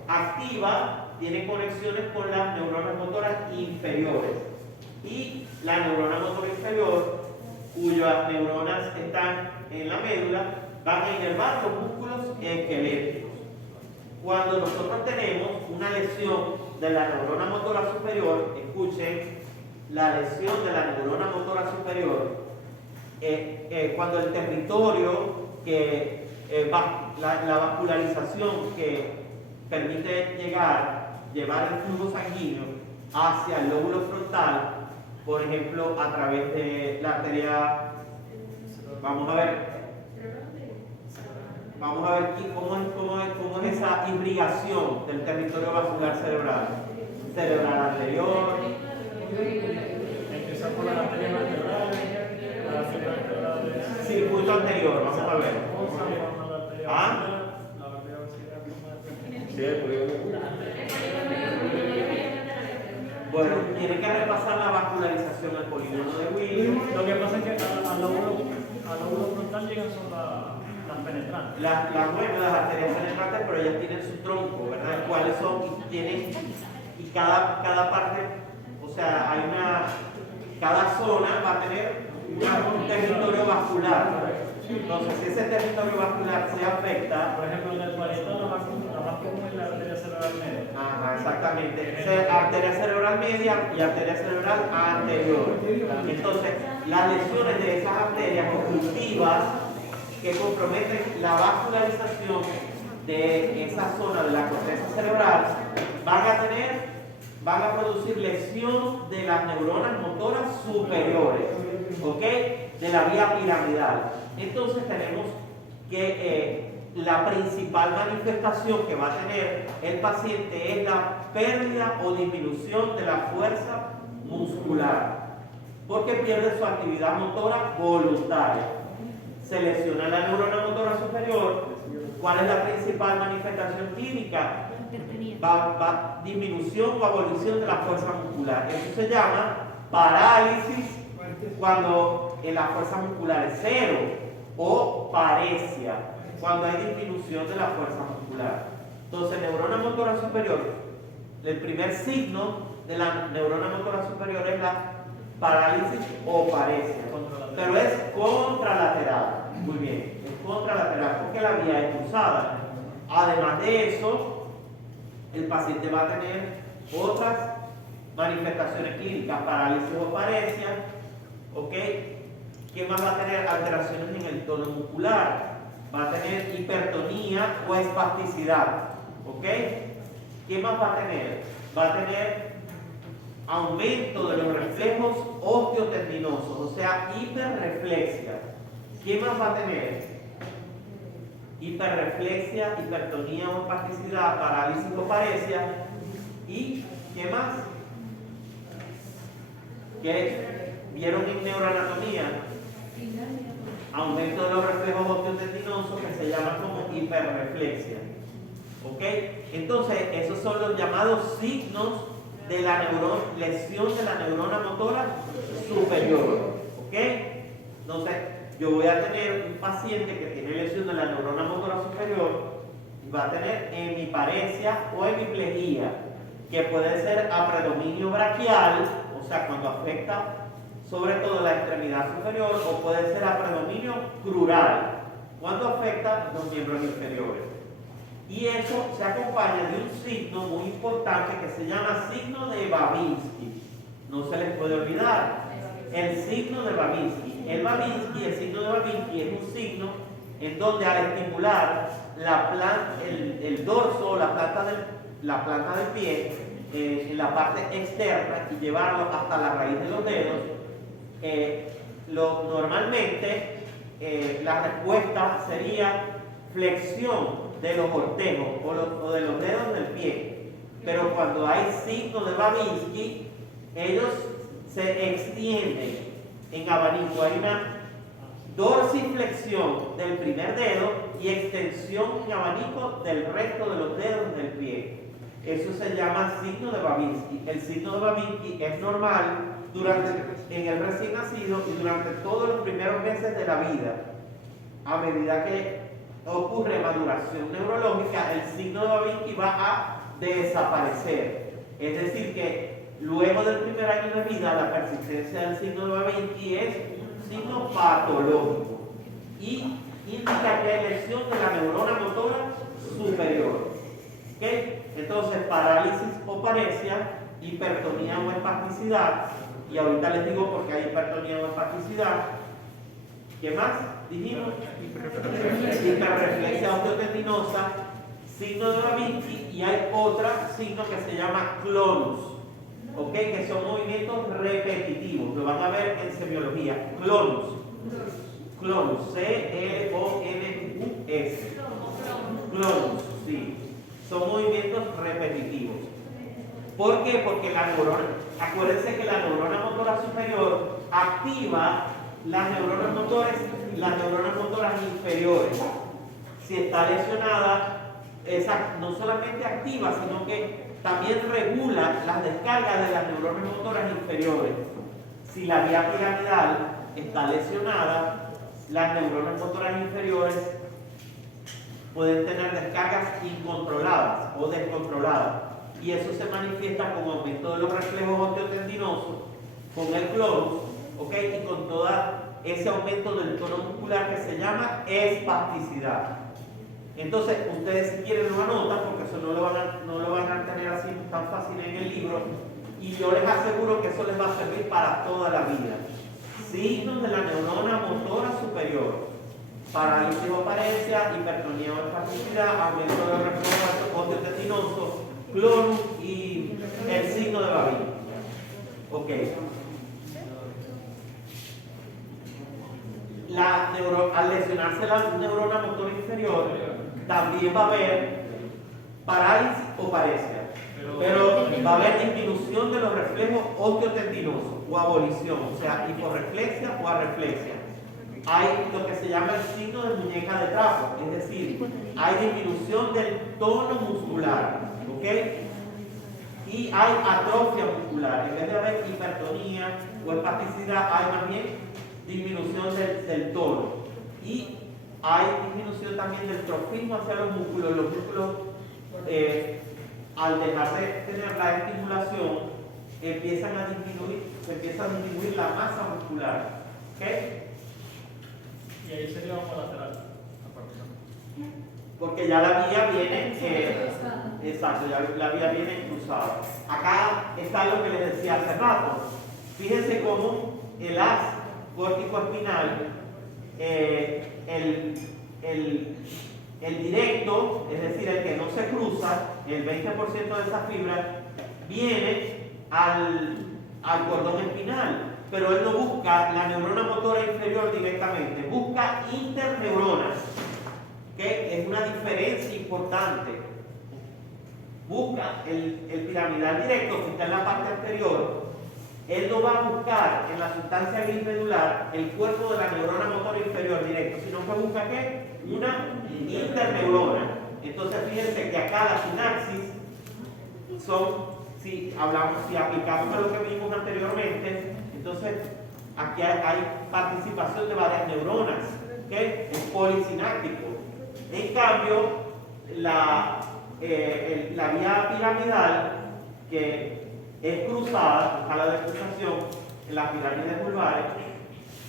activa, tiene conexiones con las neuronas motoras inferiores. Y la neurona motora inferior, cuyas neuronas están en la médula, van a inervar los músculos esqueléticos. Cuando nosotros tenemos una lesión de la neurona motora superior, escuchen, la lesión de la neurona motora superior, cuando el territorio la vascularización que permite llegar llevar el flujo sanguíneo hacia el lóbulo frontal, por ejemplo, a través de la arteria. Vamos a ver cómo es esa irrigación del territorio vascular cerebral. Cerebral anterior. Empezar por las arterias vertebrales, las arterias vertebrales. Circuito anterior, vamos a ver. ¿Ah? Bueno, tiene que repasar la vascularización del polígono de Willis. Lo que pasa es que al lóbulo frontal llegan son las penetrantes. Las arterias penetrantes, pero ellas tienen su tronco, ¿verdad? ¿Cuáles son? Y cada parte, o sea, cada zona va a tener un territorio vascular. Entonces, si ese territorio vascular se afecta, por ejemplo, en el parietal la más común es la arteria cerebral media. Ajá, exactamente. Arteria cerebral media y arteria cerebral anterior. Entonces, las lesiones de esas arterias oclusivas que comprometen la vascularización de esa zona de la corteza cerebral van a producir lesión de las neuronas motoras superiores, ¿ok? De la vía piramidal. Entonces tenemos que la principal manifestación que va a tener el paciente es la pérdida o disminución de la fuerza muscular, porque pierde su actividad motora voluntaria. Se lesiona la neurona motora superior. ¿Cuál es la principal manifestación clínica? Va disminución o abolición de la fuerza muscular. Eso se llama parálisis cuando la fuerza muscular es cero, o paresia cuando hay disminución de la fuerza muscular. Entonces, neurona motora superior, el primer signo de la neurona motora superior es la parálisis o paresia, pero es contralateral. Muy bien, es contralateral porque la vía es cruzada. Además de eso, el paciente va a tener otras manifestaciones clínicas, parálisis o paresia, ¿ok? ¿Qué más va a tener? Alteraciones en el tono muscular, va a tener hipertonía o espasticidad, ¿ok? ¿Qué más va a tener? Va a tener aumento de los reflejos osteotendinosos, o sea, hiperreflexia. ¿Qué más va a tener? Hiperreflexia, hipertonía o espasticidad, parálisis o paresia. ¿Y qué más? ¿Qué vieron en neuroanatomía? Aumento de los reflejos osteotendinosos que se llama como hiperreflexia. ¿Ok? Entonces, esos son los llamados signos de la lesión de la neurona motora superior. ¿Ok? Entonces, yo voy a tener un paciente que tiene lesión de la neurona motora superior y va a tener hemiparesia o hemiplegia, que puede ser a predominio braquial, o sea, cuando afecta sobre todo la extremidad superior, o puede ser a predominio crural, cuando afecta los miembros inferiores. Y eso se acompaña de un signo muy importante que se llama signo de Babinski. No se les puede olvidar el signo de Babinski. El signo de Babinski es un signo en donde al estimular el dorso o la planta del pie en la parte externa y llevarlo hasta la raíz de los dedos, normalmente la respuesta sería flexión de los cortejos o de los dedos del pie. Pero cuando hay signo de Babinski, ellos se extienden en abanico. Hay una dorsiflexión del primer dedo y extensión en abanico del resto de los dedos del pie. Eso se llama signo de Babinski. El signo de Babinski es normal en el recién nacido y durante todos los primeros meses de la vida. A medida que ocurre maduración neurológica, el signo de Babinski va a desaparecer. Es decir, que luego del primer año de vida, la persistencia del signo de Babinski es un signo patológico y indica que hay lesión de la neurona motora superior. ¿Okay? Entonces, parálisis o paresia, hipertonía o espasticidad, y ahorita les digo por qué hay hipertonía o espasticidad. ¿Qué más dijimos? Hiperreflexia osteotendinosa, signo de Da Vinci, y hay otro signo que se llama clonus, ¿ok? Que son movimientos repetitivos, lo van a ver en semiología. Clonus, clonus, C-L-O-N-U-S, clonus, sí, son movimientos repetitivos. ¿Por qué? Porque la neurona, acuérdense que la neurona motora superior activa las neuronas motoras inferiores. Si está lesionada, esa no solamente activa, sino que también regula las descargas de las neuronas motoras inferiores. Si la vía piramidal está lesionada, las neuronas motoras inferiores pueden tener descargas incontroladas o descontroladas. Y eso se manifiesta con aumento de los reflejos osteotendinosos, con el clonus, ¿ok? Y con todo ese aumento del tono muscular que se llama espasticidad. Entonces, ustedes si quieren lo anotan, porque eso no lo van a tener así tan fácil en el libro, y yo les aseguro que eso les va a servir para toda la vida. Signos de la neurona motora superior: parálisis o paresia, hipertonía o espasticidad, aumento de los reflejos osteotendinosos, clonus y el signo de Da Vinci. Ok. Al lesionarse la neurona motora inferior, también va a haber parálisis o paresia, pero va a haber disminución de los reflejos osteotendinosos o abolición, o sea, hiporreflexia o arreflexia. Hay lo que se llama el signo de muñeca de trapo, es decir, hay disminución del tono muscular, ¿ok? Y hay atrofia muscular. En vez de haber hipertonía o espasticidad, hay más bien disminución del tono. Y hay disminución también del trofismo hacia los músculos. Los músculos, al dejar de tener la estimulación, empieza a disminuir la masa muscular. ¿Ok? Y ahí sería un lateral. Porque ya la vía viene, exacto, ya la vía viene cruzada. Acá está lo que les decía hace rato. Fíjense cómo el haz córtico-espinal, el directo, es decir, el que no se cruza, el 20% de esa fibra, viene al cordón espinal. Pero él no busca la neurona motora inferior directamente, busca interneuronas, que es una diferencia importante. Busca el piramidal directo que está en la parte anterior. Él no va a buscar en la sustancia gris medular el cuerpo de la neurona motora inferior directo, sino que busca ¿qué? Una interneurona. Entonces fíjense que acá la sinapsis son, si aplicamos a lo que vimos anteriormente, entonces aquí hay participación de varias neuronas, ¿okay? Es polisináptico. En cambio, la vía piramidal, que es cruzada, escala de cruzación en las pirámides vulvares,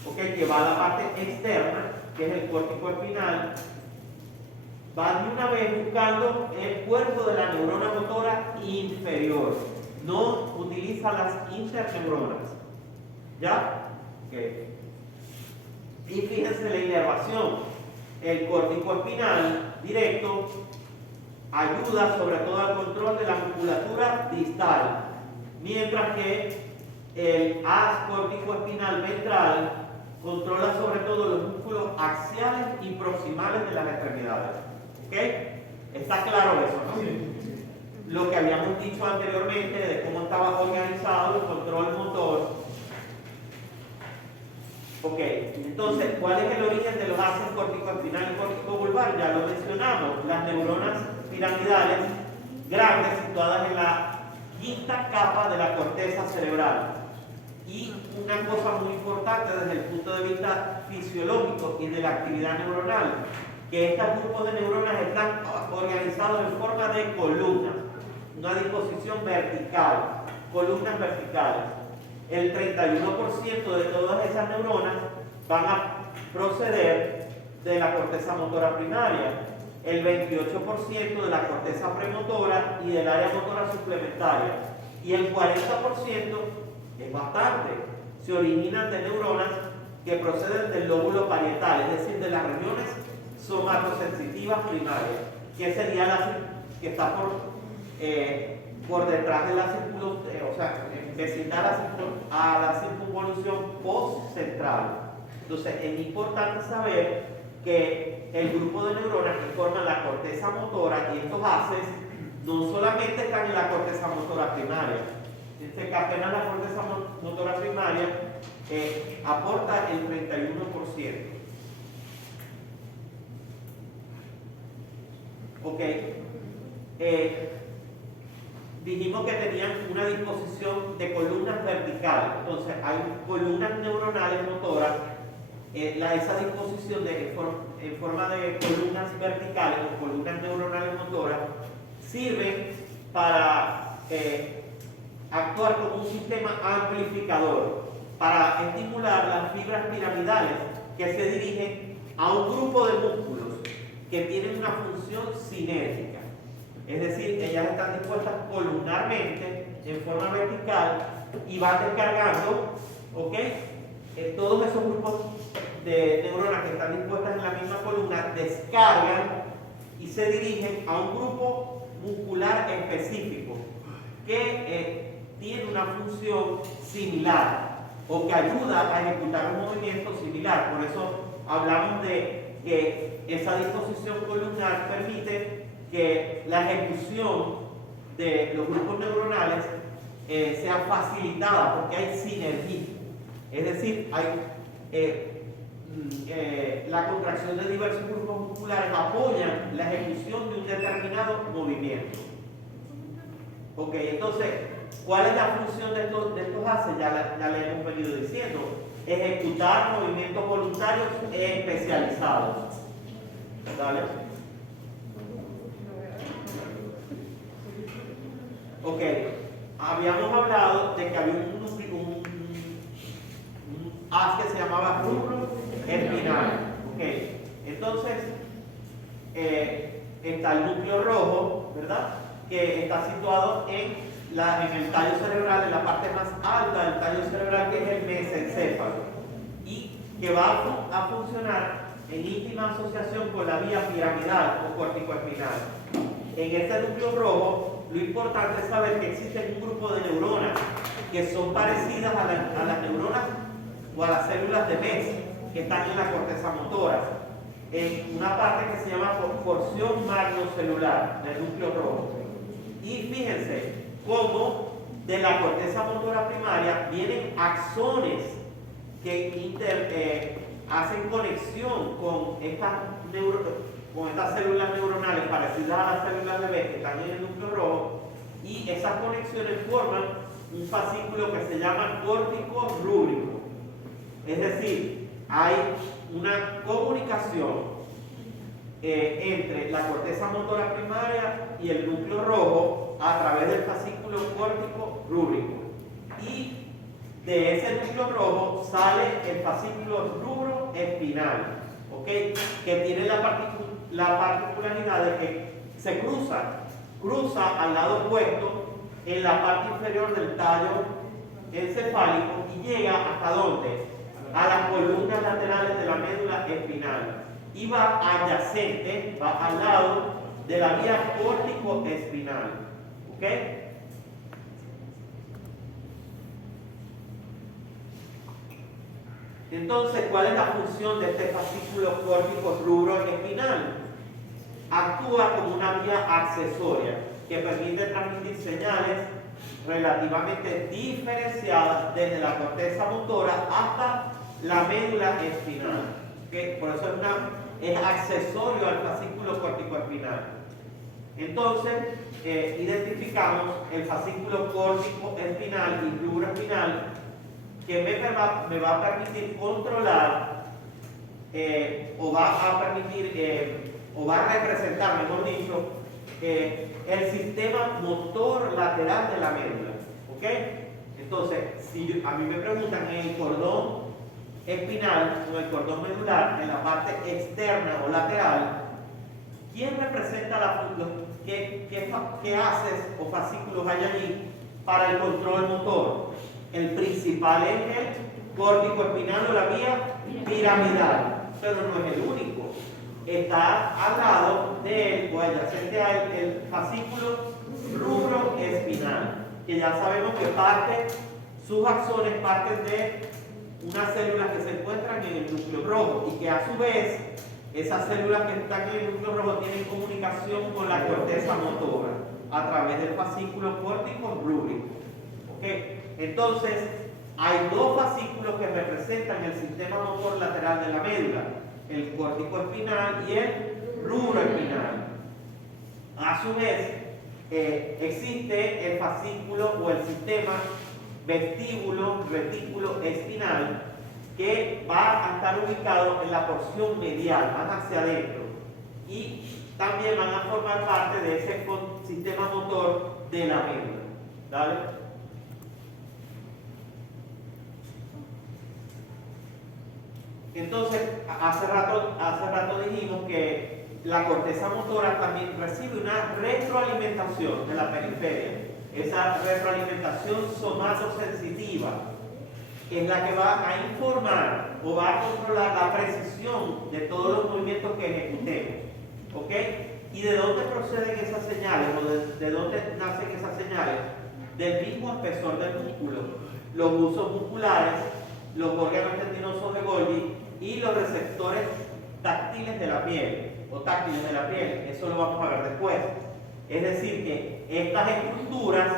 ¿okay? Que va a la parte externa, que es el córtico espinal, va de una vez buscando el cuerpo de la neurona motora inferior. No utiliza las interneuronas. ¿Ya? Okay. Y fíjense la inervación. El córtico espinal directo ayuda sobre todo al control de la musculatura distal, mientras que el haz córtico espinal ventral controla sobre todo los músculos axiales y proximales de las extremidades. ¿Ok? ¿Está claro eso, no? Sí. Lo que habíamos dicho anteriormente de cómo estaba organizado el control motor. Ok, entonces, ¿cuál es el origen de los haces córtico-espinal y córtico-vulvar? Ya lo mencionamos, las neuronas piramidales grandes situadas en la quinta capa de la corteza cerebral. Y una cosa muy importante desde el punto de vista fisiológico y de la actividad neuronal, que estos grupos de neuronas están organizados en forma de columnas, una disposición vertical, columnas verticales. El 31% de todas esas neuronas van a proceder de la corteza motora primaria, el 28% de la corteza premotora y del área motora suplementaria, y el 40% es bastante, se originan de neuronas que proceden del lóbulo parietal, es decir, de las regiones somatosensitivas primarias. que sería que está por detrás de la vecindad a la circunvolución postcentral. Entonces, es importante saber que el grupo de neuronas que forman la corteza motora y estos haces no solamente están en la corteza motora primaria, que apenas la corteza motora primaria aporta el 31%. Ok. Dijimos que tenían una disposición de columnas verticales. Entonces, hay columnas neuronales motoras. Esa disposición en forma de columnas verticales o columnas neuronales motoras sirve para actuar como un sistema amplificador, para estimular las fibras piramidales que se dirigen a un grupo de músculos que tienen una función sinérgica. Es decir, ellas están dispuestas columnarmente, en forma vertical, y van descargando, ¿ok? Todos esos grupos de neuronas que están dispuestas en la misma columna descargan y se dirigen a un grupo muscular específico que tiene una función similar o que ayuda a ejecutar un movimiento similar. Por eso hablamos de que esa disposición columnar permite que la ejecución de los grupos neuronales sea facilitada porque hay sinergia. Es decir, la contracción de diversos grupos musculares apoyan la ejecución de un determinado movimiento. Ok, entonces, ¿cuál es la función de estos haces? Ya le hemos venido diciendo. Ejecutar movimientos voluntarios especializados. ¿Dale? Ok, habíamos hablado de que había un haz que se llamaba rubro espinal. Ok, entonces está el núcleo rojo, ¿verdad? Que está situado en el tallo cerebral, en la parte más alta del tallo cerebral, que es el mesencéfalo, y que va a funcionar en íntima asociación con la vía piramidal o corticoespinal. En este núcleo rojo, lo importante es saber que existe un grupo de neuronas que son parecidas a las neuronas o a las células de Mess que están en la corteza motora, en una parte que se llama porción magnocelular del núcleo rojo. Y fíjense cómo de la corteza motora primaria vienen axones que hacen conexión con estas células neuronales parecidas a las células bebé que están en el núcleo rojo, y esas conexiones forman un fascículo que se llama córtico rúbrico. Es decir, hay una comunicación entre la corteza motora primaria y el núcleo rojo a través del fascículo córtico rúbrico. Y de ese núcleo rojo sale el fascículo rubro espinal, ¿ok? Que tiene la particularidad de que se cruza al lado opuesto en la parte inferior del tallo encefálico y llega ¿hasta dónde? A las columnas laterales de la médula espinal y va adyacente, va al lado de la vía córtico-espinal. ¿Ok? Entonces, ¿cuál es la función de este fascículo córtico rubro-espinal? Actúa como una vía accesoria que permite transmitir señales relativamente diferenciadas desde la corteza motora hasta la médula espinal. ¿Okay? Por eso es accesorio al fascículo córtico-espinal. Entonces, identificamos el fascículo córtico-espinal y rubro-espinal que me va a permitir controlar o va a representar, mejor dicho, el sistema motor lateral de la médula. ¿Ok? Entonces, si a mí me preguntan en el cordón espinal o el cordón medular, en la parte externa o lateral, ¿quién representa qué haces o fascículos hay allí para el control motor? El principal es el córtico espinal o la vía piramidal, pero no es el único. está al lado de él, o adyacente a él, el fascículo rubroespinal, que ya sabemos que sus axones parten de unas células que se encuentran en el núcleo rojo y que a su vez esas células que están en el núcleo rojo tienen comunicación con la corteza motora a través del fascículo córtico rúbrico. ¿Okay? Entonces, hay dos fascículos que representan el sistema motor lateral de la médula, el córtico espinal y el rubroespinal. A su vez, existe el fascículo o el sistema vestíbulo retículo espinal, que va a estar ubicado en la porción medial, van hacia adentro, y también van a formar parte de ese sistema motor de la médula. ¿Dale? Entonces, hace rato dijimos que la corteza motora también recibe una retroalimentación de la periferia. Esa retroalimentación somatosensitiva, que es la que va a informar o va a controlar la precisión de todos los movimientos que ejecutemos. ¿Ok? ¿Y de dónde proceden esas señales o de dónde nacen esas señales? Del mismo espesor del músculo, los usos musculares, los órganos tendinosos de Golgi y los receptores táctiles de la piel o táctiles de la piel. Eso lo vamos a ver después. Es decir, que estas estructuras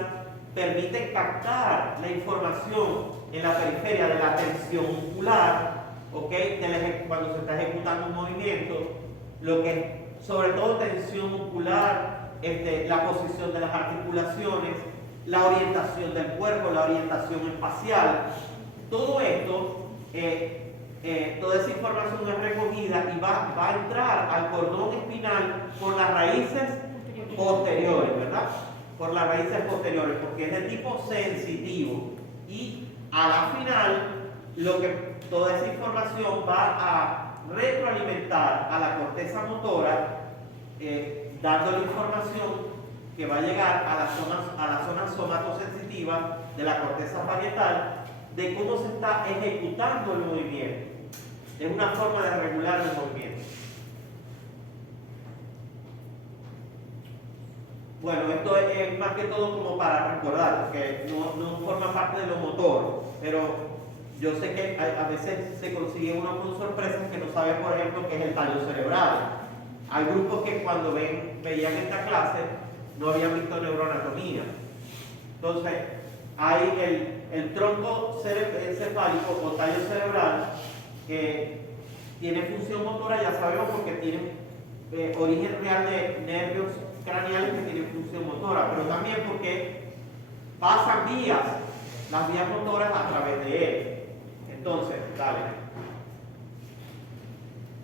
permiten captar la información en la periferia de la tensión muscular, ¿okay? Cuando se está ejecutando un movimiento, lo que sobre todo tensión muscular, la posición de las articulaciones, la orientación del cuerpo, la orientación espacial, todo esto, toda esa información es recogida y va a entrar al cordón espinal por las raíces posteriores, ¿verdad? Por las raíces posteriores, porque es de tipo sensitivo. Y a la final, toda esa información va a retroalimentar a la corteza motora, dándole información que va a llegar a la zona somatosensitiva de la corteza parietal de cómo se está ejecutando el movimiento. Es una forma de regular el movimiento. Bueno, esto es más que todo como para recordar, porque no forma parte de lo motor, pero yo sé que a veces se consigue uno con sorpresas que no sabe, por ejemplo, qué es el tallo cerebral. Hay grupos que cuando veían esta clase no habían visto neuroanatomía. Entonces, hay el tronco encefálico o tallo cerebral que tiene función motora, ya sabemos, porque tiene origen real de nervios craneales que tienen función motora, pero también porque pasan las vías motoras a través de él. Entonces, dale.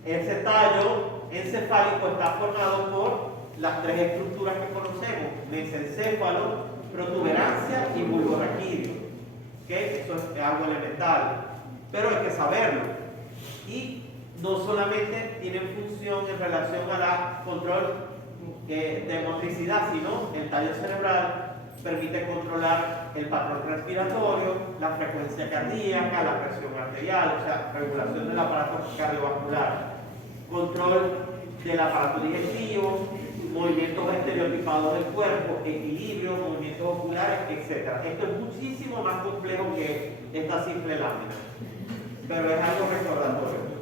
Ese tallo encefálico está formado por las tres estructuras que conocemos: mesencéfalo, protuberancia y bulborraquídeo. ¿Okay? Eso es algo elemental, pero hay que saberlo. Y no solamente tienen función en relación a la control de motricidad, sino el tallo cerebral permite controlar el patrón respiratorio, la frecuencia cardíaca, la presión arterial, o sea, regulación del aparato cardiovascular, control del aparato digestivo, movimientos estereotipados del cuerpo, equilibrio, movimientos oculares, etc. Esto es muchísimo más complejo que esta simple lámina, pero es algo recordatorio.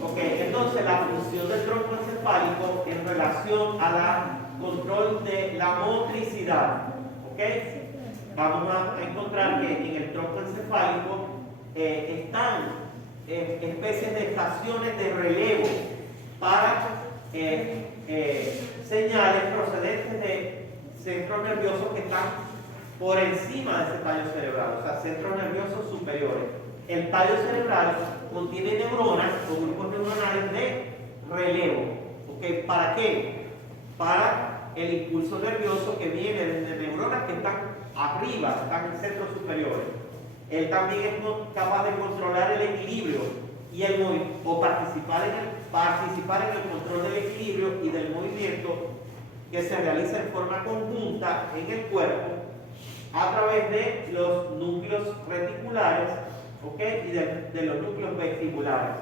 Ok, entonces la función del tronco encefálico en relación a la control de la motricidad. Ok, vamos a encontrar que en el tronco encefálico están especies de estaciones de relevo para señales procedentes de centros nerviosos que están por encima de ese tallo cerebral, o sea, centros nerviosos superiores. El tallo cerebral contiene neuronas o grupos neuronales de relevo. ¿Okay? ¿Para qué? Para el impulso nervioso que viene desde neuronas que están arriba, están en centros superiores. Él también es capaz de controlar el equilibrio y o participar en el control del equilibrio y del movimiento que se realiza en forma conjunta en el cuerpo a través de los núcleos reticulares, ¿okay? Y de los núcleos vestibulares.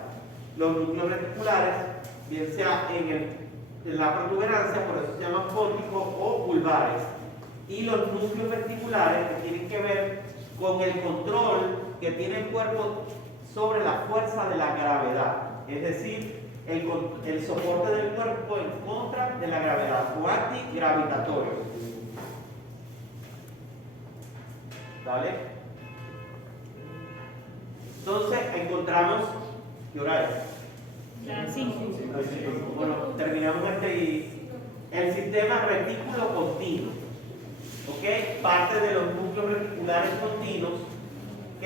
los núcleos reticulares, bien sea en la protuberancia, por eso se llaman pórticos o vulvares, y los núcleos ventriculares, que tienen que ver con el control que tiene el cuerpo sobre la fuerza de la gravedad, es decir, el soporte del cuerpo en contra de la gravedad o antigravitatorio. ¿Vale? Entonces encontramos, ¿qué hora es? Las 5. Bueno, terminamos y el sistema retículo continuo, ¿ok? Parte de los núcleos reticulares continuos, ¿ok?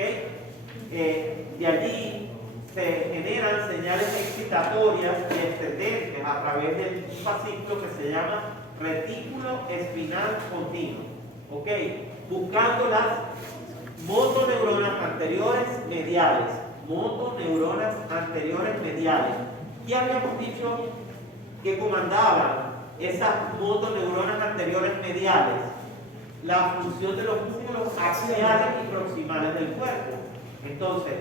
De allí se generan señales excitatorias y extendentes a través del fascículo que se llama retículo espinal continuo, ¿ok? Buscando las motoneuronas anteriores mediales. Motoneuronas anteriores mediales. Y habíamos dicho que comandaban esas motoneuronas anteriores mediales la función de los músculos axiales y proximales del cuerpo. Entonces,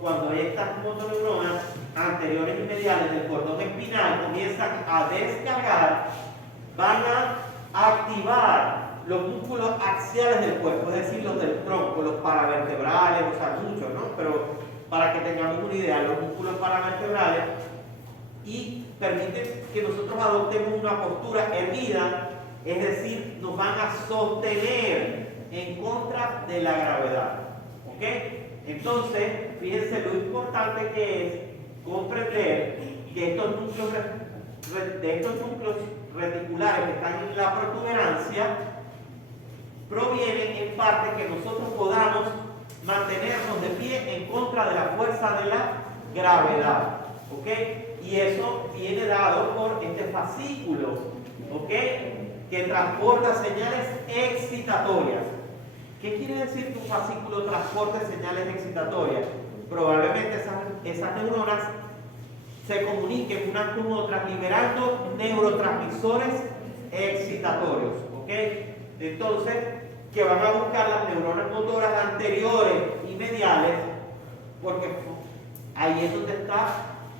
cuando estas motoneuronas anteriores y mediales del cordón espinal comienzan a descargar, van a activar los músculos axiales del cuerpo, es decir, los del tronco, los paravertebrales, o sea, muchos, ¿no? Pero para que tengamos una idea, los músculos paravertebrales, y permiten que nosotros adoptemos una postura erguida, es decir, nos van a sostener en contra de la gravedad, ¿ok? Entonces, fíjense lo importante que es comprender que estos núcleos reticulares que están en la protuberancia provienen en parte que nosotros podamos mantenernos de pie en contra de la fuerza de la gravedad, ¿ok? Y eso viene dado por este fascículo, ¿ok? Que transporta señales excitatorias. ¿Qué quiere decir que un fascículo transporte señales excitatorias? Probablemente esas neuronas se comuniquen unas con otras liberando neurotransmisores excitatorios, ¿ok? Entonces, que van a buscar las neuronas motoras anteriores y mediales, porque ahí es donde está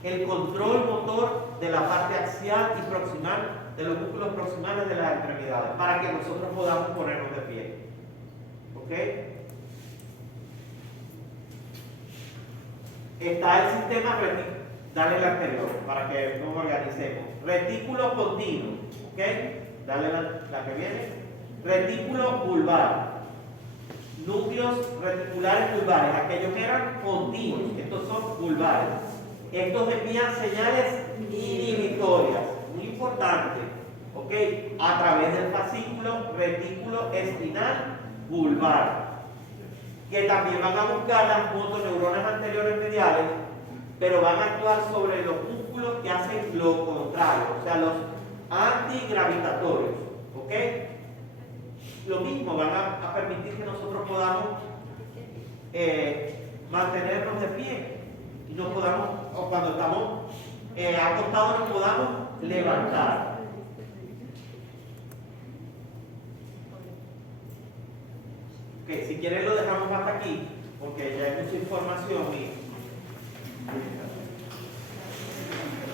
el control motor de la parte axial y proximal, de los músculos proximales de las extremidades, para que nosotros podamos ponernos de pie. ¿Ok? Está el sistema retículo. Dale el anterior para que nos organicemos. Retículo continuo. ¿Ok? Dale la que viene. Retículo vulvar. Núcleos reticulares vulvares. Aquellos que eran continuos. Estos son vulvares. Estos envían señales inhibitorias. Muy importante. ¿Ok? A través del fascículo retículo espinal vulvar. Que también van a buscar las motoneuronas anteriores mediales, pero van a actuar sobre los músculos que hacen lo contrario, o sea, los antigravitatorios, ¿ok? Lo mismo, van a permitir que nosotros podamos mantenernos de pie y nos podamos, o cuando estamos acostados, nos podamos levantar. Ok, si quieren lo dejamos hasta aquí, porque ya hay mucha información y